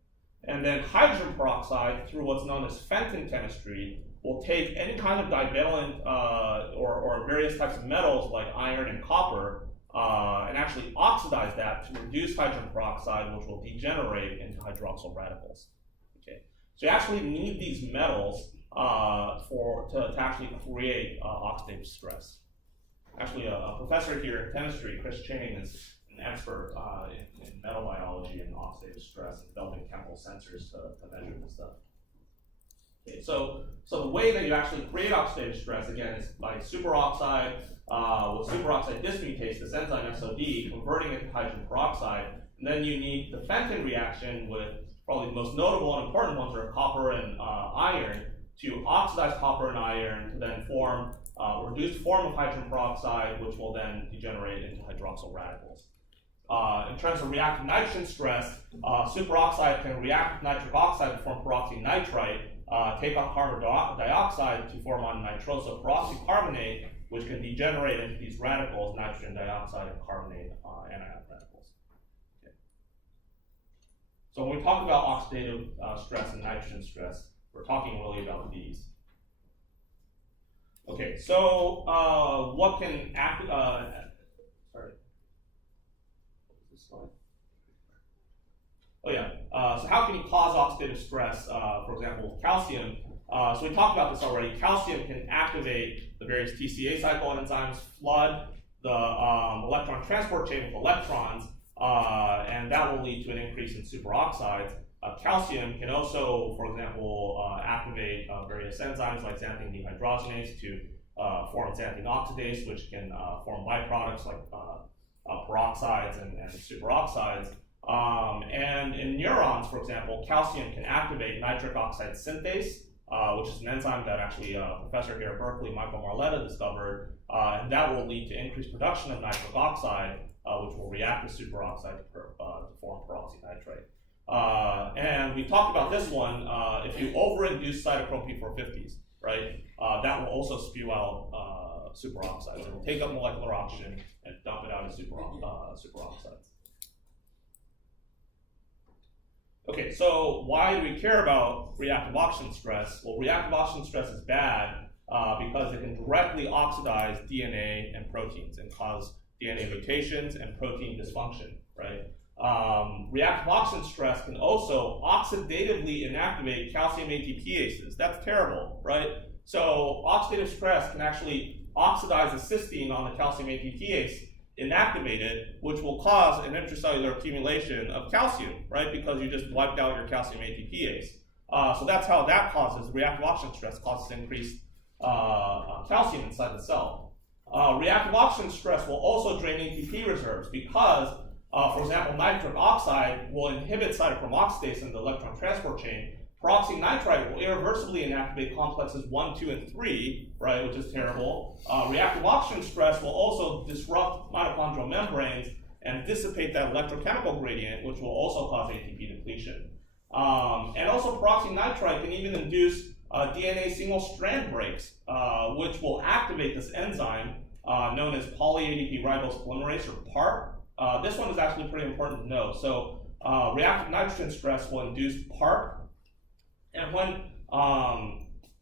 And then hydrogen peroxide, through what's known as Fenton chemistry, will take any kind of divalent or various types of metals like iron and copper and actually oxidize that to reduce hydrogen peroxide, which will degenerate into hydroxyl radicals. Okay. So you actually need these metals to actually create oxidative stress. Actually, a professor here in chemistry, Chris Chang, is an expert in metal biology and oxidative stress and developing chemical sensors to measure this stuff. Okay, so the way that you actually create oxidative stress, again, is by superoxide, with superoxide dismutase, this enzyme SOD, converting it to hydrogen peroxide, and then you need the Fenton reaction with probably the most notable and important ones are copper and iron, to oxidize copper and iron to then form a reduced form of hydrogen peroxide, which will then degenerate into hydroxyl radicals. In terms of reactive nitrogen stress, superoxide can react with nitric oxide to form peroxynitrite, take on carbon dioxide to form on nitroso peroxycarbonate, which can degenerate into these radicals, nitrogen dioxide and carbonate anion radicals. Okay. So when we talk about oxidative stress and nitrogen stress, we're talking really about these. Okay, so what can act? Sorry. This slide. Oh yeah. So how can you cause oxidative stress? For example, with calcium. So we talked about this already. Calcium can activate the various TCA cycle enzymes, flood the electron transport chain with electrons, and that will lead to an increase in superoxides. Calcium can also, for example, activate various enzymes like xanthine dehydrogenase to form xanthine oxidase, which can form byproducts like peroxides and superoxides. And in neurons, for example, calcium can activate nitric oxide synthase, which is an enzyme that actually a professor here at Berkeley, Michael Marletta, discovered, and that will lead to increased production of nitric oxide, which will react with superoxide to form peroxynitrite. And we talked about this one. If you overinduce cytochrome P450s, right, that will also spew out superoxides. It will take up molecular oxygen and dump it out as superoxides. Okay, so why do we care about reactive oxygen stress? Well, reactive oxygen stress is bad because it can directly oxidize DNA and proteins and cause DNA mutations and protein dysfunction, right? Reactive oxygen stress can also oxidatively inactivate calcium ATPases. That's terrible, right? So oxidative stress can actually oxidize the cysteine on the calcium ATPase, inactivate it, which will cause an intracellular accumulation of calcium, right? Because you just wiped out your calcium ATPase. So that's how that causes, reactive oxygen stress causes increased calcium inside the cell. Reactive oxygen stress will also drain ATP reserves because, for example, nitric oxide will inhibit cytochrome oxidase in the electron transport chain. Peroxynitrite will irreversibly inactivate complexes 1, 2, and 3, right, which is terrible. Reactive oxygen stress will also disrupt mitochondrial membranes and dissipate that electrochemical gradient, which will also cause ATP depletion. And also peroxynitrite can even induce DNA single-strand breaks, which will activate this enzyme known as poly-ADP ribose polymerase, or PARP. This one is actually pretty important to know. So reactive nitrogen stress will induce PARP. And when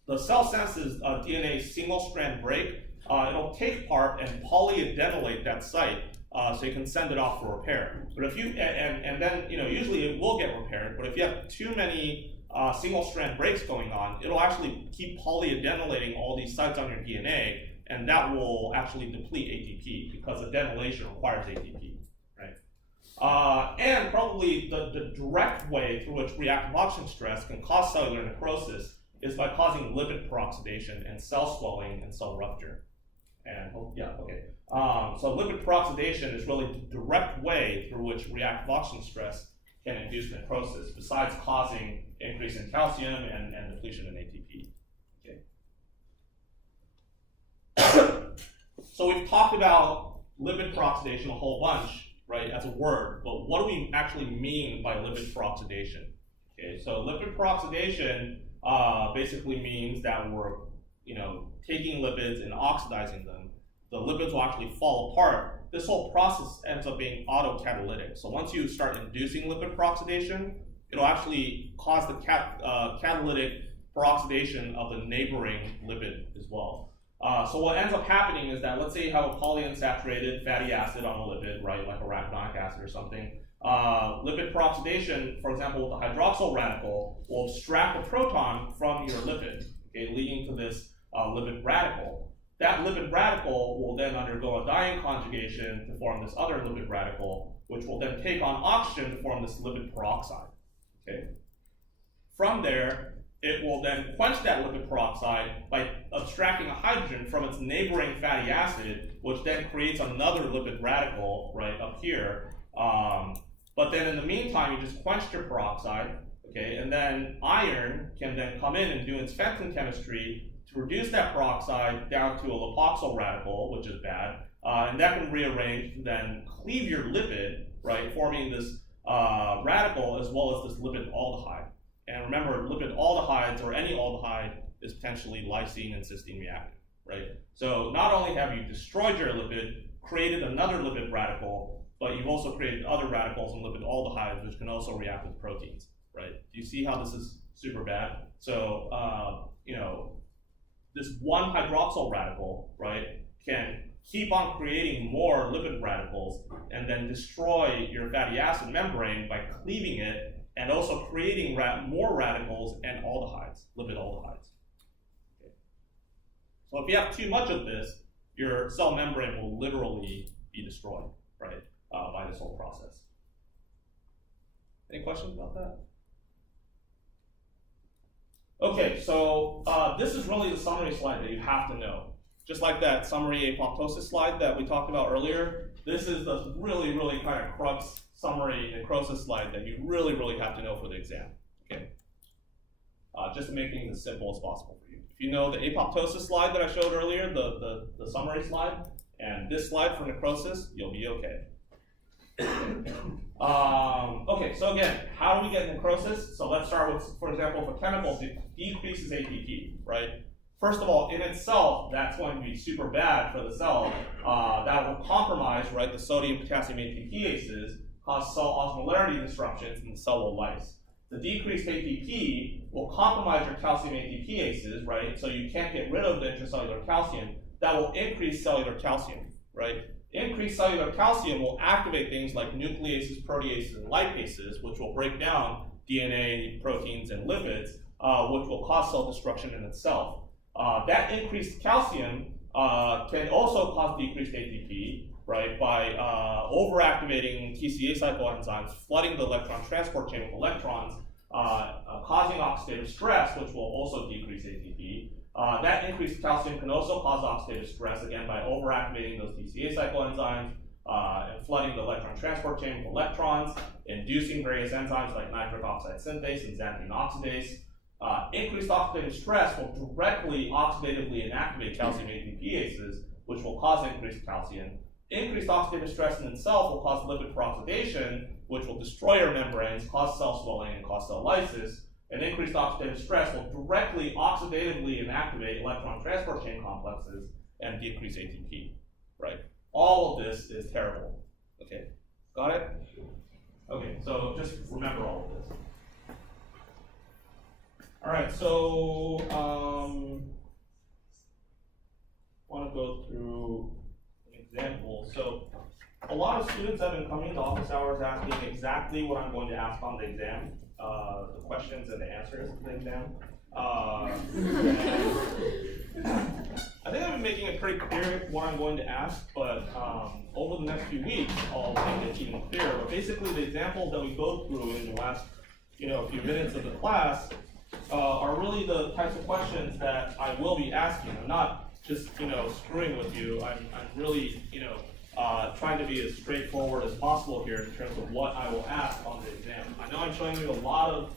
the cell senses a DNA single-strand break, it'll take PARP and polyadenylate that site so you can send it off for repair. But if you, and then, usually it will get repaired, but if you have too many single-strand breaks going on, it'll actually keep polyadenylating all these sites on your DNA, and that will actually deplete ATP because adenylation requires ATP. And probably the direct way through which reactive oxygen stress can cause cellular necrosis is by causing lipid peroxidation and cell swelling and cell rupture. And so lipid peroxidation is really the direct way through which reactive oxygen stress can induce necrosis, besides causing increase in calcium and depletion in ATP. Okay. So we've talked about lipid peroxidation a whole bunch, right, as a word, but what do we actually mean by lipid peroxidation? Okay, so lipid peroxidation basically means that we're, taking lipids and oxidizing them. The lipids will actually fall apart. This whole process ends up being autocatalytic. So once you start inducing lipid peroxidation, it'll actually cause the catalytic peroxidation of the neighboring lipid as well. So what ends up happening is that, let's say you have a polyunsaturated fatty acid on a lipid, right, like arachidonic acid or something. Lipid peroxidation, for example, with the hydroxyl radical, will extract a proton from your lipid, okay, leading to this lipid radical. That lipid radical will then undergo a diene conjugation to form this other lipid radical, which will then take on oxygen to form this lipid peroxide. Okay. From there, it will then quench that lipid peroxide by abstracting a hydrogen from its neighboring fatty acid, which then creates another lipid radical right up here. But then in the meantime, you just quenched your peroxide, okay, and then iron can then come in and do its Fenton chemistry to reduce that peroxide down to a lipoxyl radical, which is bad, and that can rearrange to then cleave your lipid, right, forming this radical as well as this lipid aldehyde. And remember, lipid aldehydes or any aldehyde is potentially lysine and cysteine reactive, right? So not only have you destroyed your lipid, created another lipid radical, but you've also created other radicals and lipid aldehydes which can also react with proteins, right? Do you see how this is super bad? So, you know, this one hydroxyl radical, right, can keep on creating more lipid radicals and then destroy your fatty acid membrane by cleaving it and also creating more radicals and aldehydes, lipid aldehydes. Okay. So if you have too much of this, your cell membrane will literally be destroyed, right, by this whole process. Any questions about that? Okay, so this is really the summary slide that you have to know. Just like that summary apoptosis slide that we talked about earlier, this is the really, really kind of crux summary necrosis slide that you really, really have to know for the exam. Okay, just to make things as simple as possible for you. If you know the apoptosis slide that I showed earlier, the summary slide, and this slide for necrosis, you'll be okay. Okay, so again, how do we get necrosis? So let's start with, for example, if a chemical decreases ATP, right? First of all, in itself, that's going to be super bad for the cell. That will compromise, right, the sodium-potassium ATPases, cause cell osmolarity disruptions, and the cell will lyse. The decreased ATP will compromise your calcium ATPases, right? So you can't get rid of the intracellular calcium. That will increase cellular calcium, right? Increased cellular calcium will activate things like nucleases, proteases, and lipases, which will break down DNA, proteins, and lipids, which will cause cell destruction in itself. That increased calcium can also cause decreased ATP, right, by overactivating TCA cycle enzymes, flooding the electron transport chain with electrons, causing oxidative stress, which will also decrease ATP. That increased calcium can also cause oxidative stress, again, by overactivating those TCA cycle enzymes and flooding the electron transport chain with electrons, inducing various enzymes like nitric oxide synthase and xanthine oxidase. Increased oxidative stress will directly oxidatively inactivate calcium ATPases, which will cause increased calcium. Increased oxidative stress in itself will cause lipid peroxidation, which will destroy your membranes, cause cell swelling, and cause cell lysis. And increased oxidative stress will directly oxidatively inactivate electron transport chain complexes and decrease ATP, right? All of this is terrible, okay? Got it? Okay, so just remember all of this. All right, so I want to go through an example. So a lot of students have been coming to office hours asking exactly what I'm going to ask on the exam, the questions and the answers to the exam. I think I've been making it pretty clear what I'm going to ask, but over the next few weeks, I'll make it even clearer. But basically, the examples that we go through in the last, few minutes of the class are really the types of questions that I will be asking. I'm not just, screwing with you. I'm really, trying to be as straightforward as possible here in terms of what I will ask on the exam. I know I'm showing you a lot of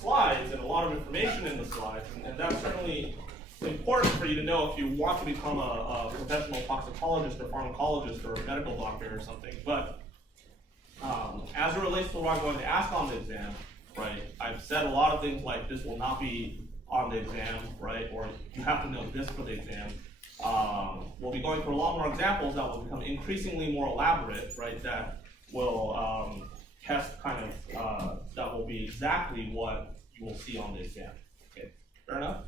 slides and a lot of information in the slides, and that's certainly important for you to know if you want to become a professional toxicologist or pharmacologist or a medical doctor or something. But as it relates to what I'm going to ask on the exam, right, I've said a lot of things like this will not be on the exam, right, or you have to know this for the exam. We'll be going through a lot more examples that will become increasingly more elaborate, right, that will test that will be exactly what you will see on the exam. Okay, fair enough?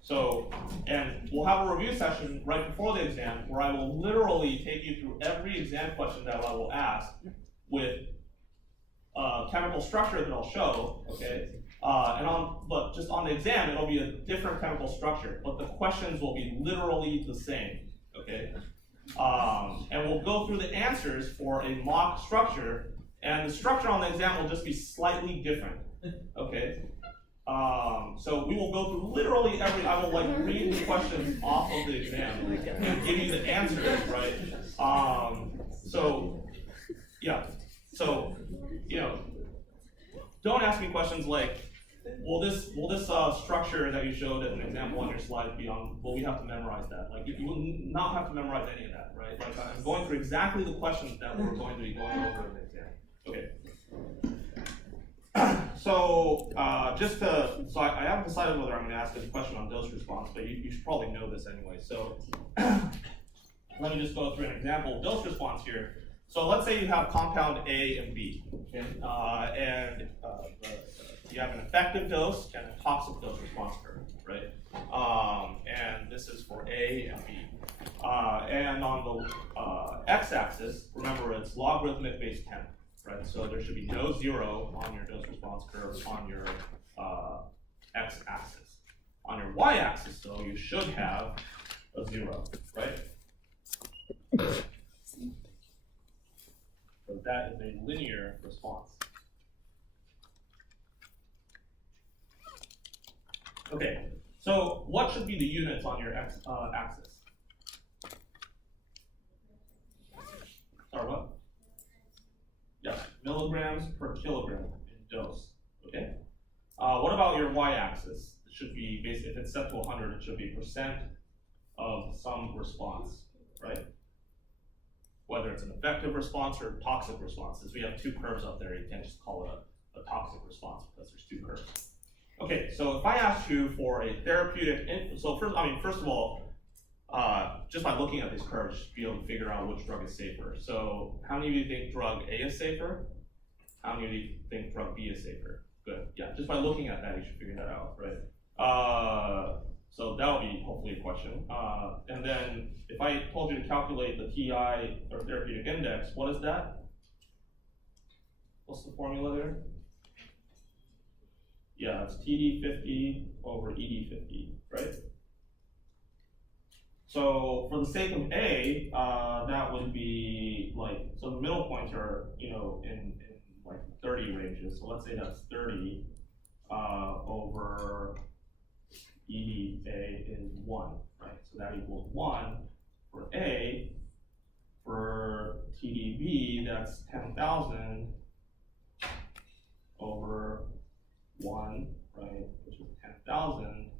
So, and we'll have a review session right before the exam where I will literally take you through every exam question that I will ask with chemical structure that I'll show, okay? But just on the exam, it'll be a different chemical structure, but the questions will be literally the same, okay? And we'll go through the answers for a mock structure, and the structure on the exam will just be slightly different, okay? So we will go through literally I will read the questions off of the exam and give you the answers, right? Don't ask me questions like, Will this structure that you showed as an example on your slide be on? Will we have to memorize that? Like you will not have to memorize any of that, right? Like I'm going through exactly the questions that we're going to be going over in the exam. Okay. So I haven't decided whether I'm going to ask this question on dose response, but you should probably know this anyway. So let me just go through an example of dose response here. So let's say you have compound A and B, okay? You have an effective dose and a toxic dose response curve, right? And this is for A and B. And on the x-axis, remember it's logarithmic base 10, right? So there should be no 0 on your dose response curve on your x-axis. On your y-axis, though, you should have a 0, right? So that is a linear response. Okay, so what should be the units on your x-axis? Sorry, what? Yeah, milligrams per kilogram in dose, okay? What about your y-axis? It should be, basically, if it's set to 100, it should be percent of some response, right? Whether it's an effective response or toxic response. Since we have two curves up there, you can't just call it a toxic response because there's two curves. Okay, so if I asked you for a therapeutic, first of all, just by looking at these curves, you should be able to figure out which drug is safer. So how many of you think drug A is safer? How many of you think drug B is safer? Good, yeah, just by looking at that, you should figure that out, right? So that'll be hopefully a question. And then if I told you to calculate the TI or therapeutic index, what is that? What's the formula there? Yeah, it's TD50 over ED50, right? So for the sake of A, that would be like, so the middle points are, in like 30 ranges. So let's say that's 30 over EDA is 1, right? So that equals 1 for A. For TDB, that's 10,000 over 1, right? Which is 10,000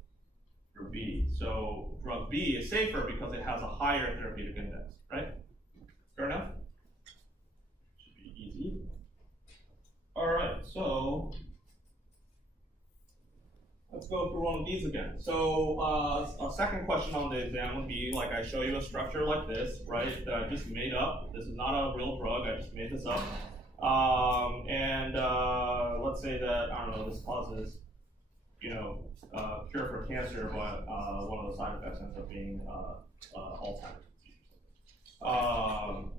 for B. So drug B is safer because it has a higher therapeutic index, right? Fair enough? Should be easy. All right, so let's go through one of these again. So a second question on the exam would be, like I show you a structure like this, right, that I just made up. This is not a real drug, I just made this up. Let's say that, I don't know, this causes, cure for cancer, but one of the side effects ends up being Alzheimer's disease.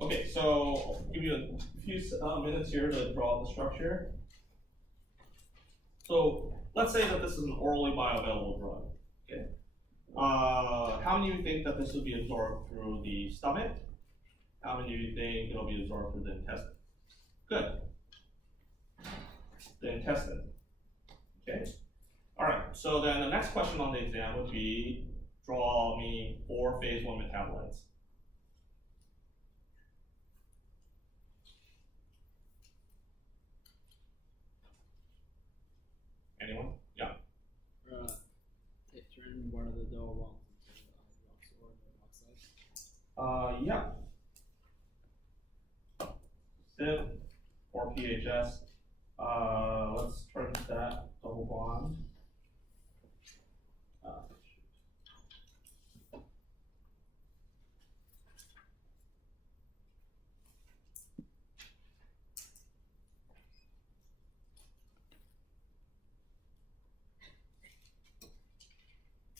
Okay, so I'll give you a few minutes here to draw the structure. So let's say that this is an orally bioavailable drug. Okay. How many of you think that this would be absorbed through the stomach? How many of you think it'll be absorbed through the intestine? Good. The intestine. Okay. All right. So then the next question on the exam would be, draw me 4 phase 1 metabolites. Anyone? Yeah. Turn one of the double bonds into hydroxide. Yeah. CYP or PHS. Let's turn that double bond.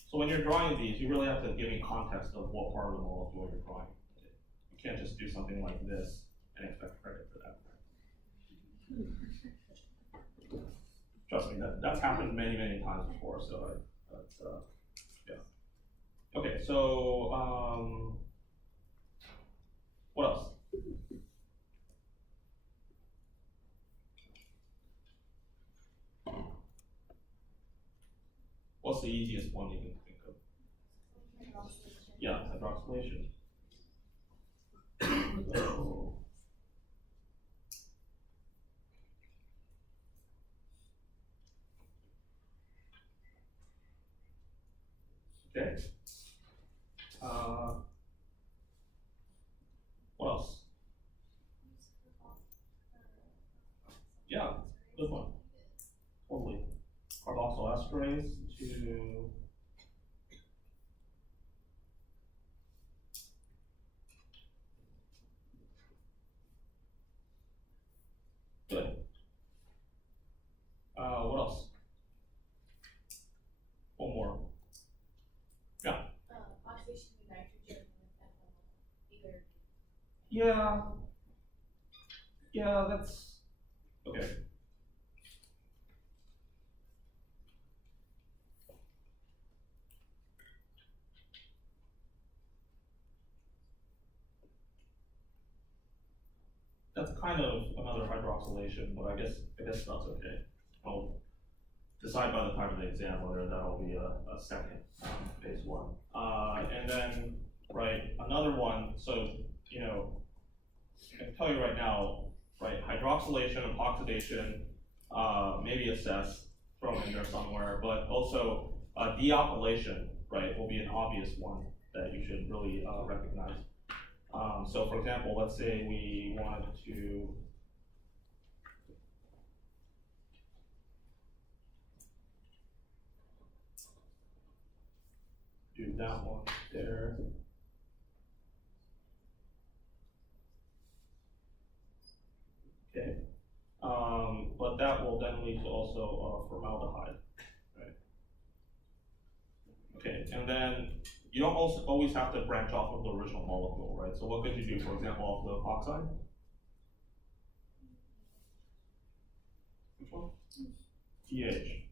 So when you're drawing these, you really have to give me context of what part of the molecule you're drawing. You can't just do something like this and expect credit for that. Trust me, that's happened many, many times before, so yeah. Okay, so what else? What's the easiest one you can think of? Yeah, hydroxylation. So, Good one. Totally. Carboxylesterase to good. What else? One more. Yeah. Oxidation of nitrogen with ethanol, either. Yeah. Yeah, that's okay. That's kind of another hydroxylation, but I guess that's okay. I'll decide by the time of the exam whether that'll be a second phase one. And then, right, another one, so, you know, I can tell you right now, right, hydroxylation and oxidation may be assessed, thrown in there somewhere, but also dealkylation, right, will be an obvious one that you should really recognize. So for example, let's say we wanted to do that one there. Okay. But that will then lead to also formaldehyde, right? Okay, and then you don't also always have to branch off of the original molecule, right? So what could you do, for example, off the oxide? Which one? pH.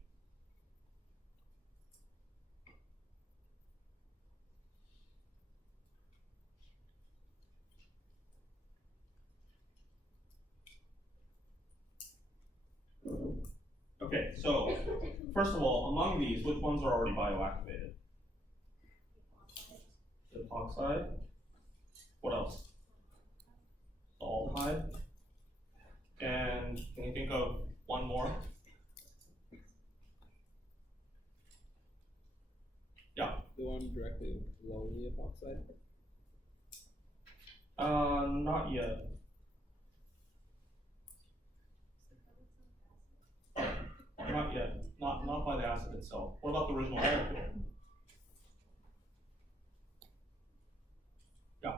Okay, so first of all, among these, which ones are already bioactivated? The epoxide. What else? Aldehyde. And can you think of one more? Yeah. The one directly below the epoxide? Not yet. Not yet. Not by the acid itself. What about the original molecule? Yeah.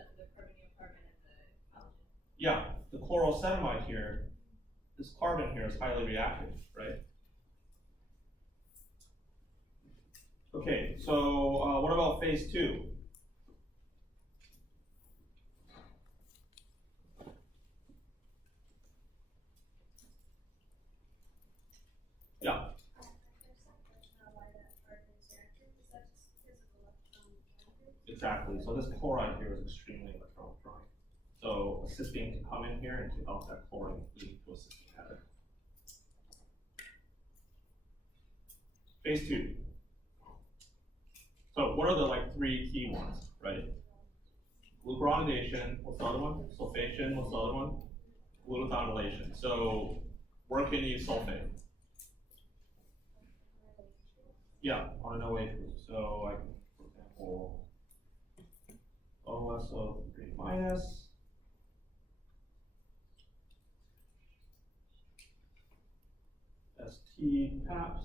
The carbon and the halogen. Yeah. The chloroacetamide here, this carbon here is highly reactive, right? Okay, so what about phase two? Yeah. Exactly. So this chloride here is extremely electroneutral. So a cysteine can come in here and take off that chlorine, leading to a cysteine header. Phase two. So what are the three key ones, right? Glucuronidation, what's the other one? Sulfation, what's the other one? Glutathinylation. So where can you use sulfate? Yeah, on an OH group. So I can, for example, OSO3 minus. ST PAPS.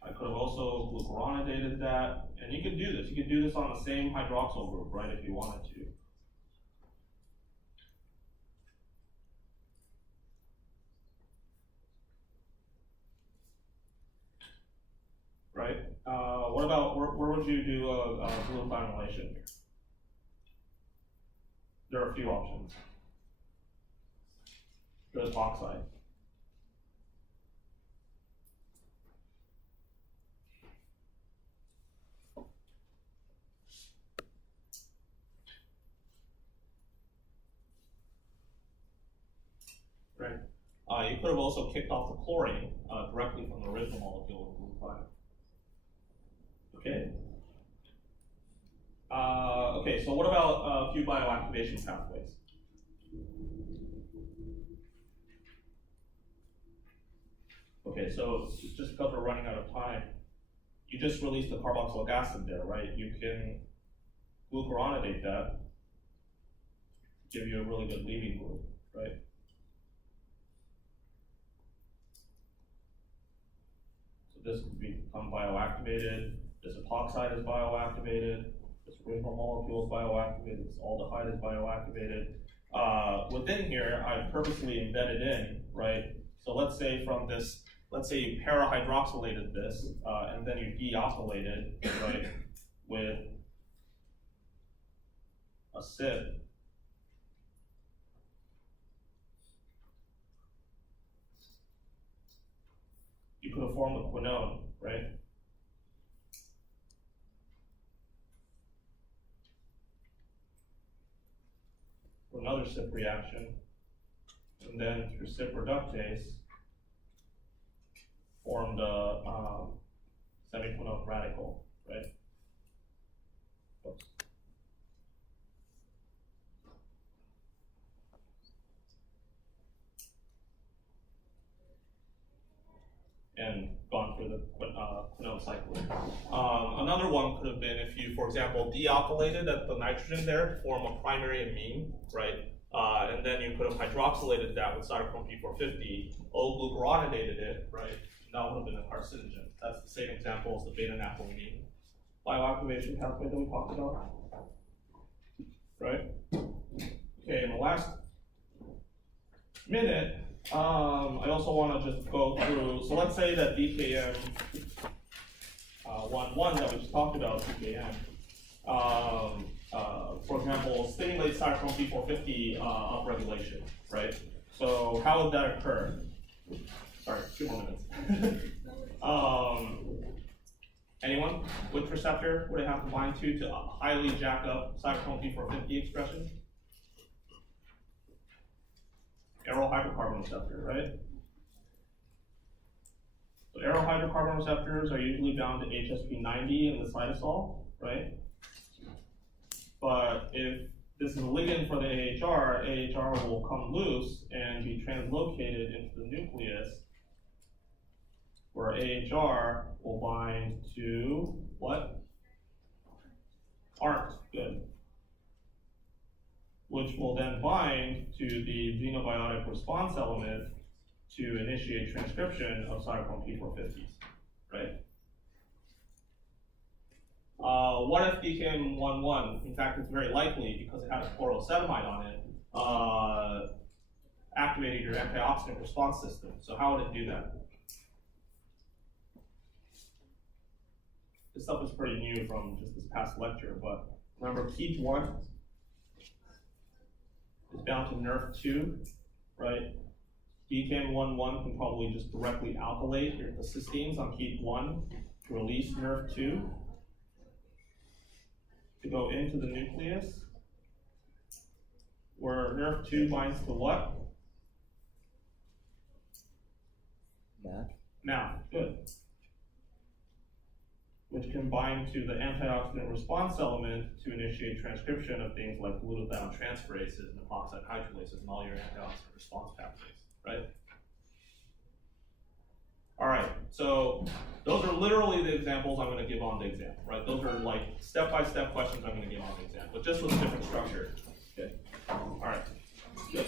I could have also glucuronidated that, and you could do this. You could do this on the same hydroxyl group, right, if you wanted to. Right? What about, where would you do a glutathinylation here? There are a few options. There's oxide. Right. You could have also kicked off the chlorine directly from the original molecule of glutathione. Okay. Okay, so what about a few bioactivation pathways? Okay, so just because we're running out of time, you just released the carboxylic acid there, right? You can glucuronidate that. give you a really good leaving glue, right? So this would become bioactivated, this epoxide is bioactivated, this ring-hole molecule is bioactivated, this aldehyde is bioactivated. Within here, I've purposely embedded in, right? So let's say from this, let's say you parahydroxylated this, and then you dealkylated, right, with a SIP. You could have formed a quinone, right? For another SIP reaction, and then through SIP reductase, formed a semiquinone radical, right? Oops. And gone through the quinone cycle. Another one could have been if you, for example, dealkylated at the nitrogen there to form a primary amine, right? And then you could have hydroxylated that with cytochrome P450, O-glucuronidated it, right? That would have been a carcinogen. That's the same example as the beta-naphthylamine bioactivation pathway that we talked about, right? Okay, in the last minute, I also want to just go through, so let's say that DKM 1.1 that we just talked about, DKM, for example, stimulates cytochrome P450 upregulation, right? So how would that occur? Sorry, 2 more minutes. Anyone? Which receptor would it have to bind to highly jack up cytochrome P450 expression? Aryl hydrocarbon receptor, right? So aryl hydrocarbon receptors are usually bound to HSP90 in the cytosol, right? But if this is a ligand for the AHR will come loose and be translocated into the nucleus, where AHR will bind to what? ART, good. Which will then bind to the xenobiotic response element to initiate transcription of cytochrome P450s, right? What if DKM 1.1, in fact it's very likely because it has chlorocetamide on it, activated your antioxidant response system. So how would it do that? This stuff is pretty new from just this past lecture, but remember KEAP1 is bound to NRF2, right? DKM 1.1 can probably just directly alkylate the cysteines on KEAP1 to release NRF2 to go into the nucleus, where NRF2 binds to what? MAP, good. Which can bind to the antioxidant response element to initiate transcription of things like glutathione transferases and epoxide hydrolases and all your antioxidant response pathways, right? All right, so those are literally the examples I'm going to give on the exam, right? Those are like step-by-step questions I'm going to give on the exam, but just with a different structure. Okay. All right. Good.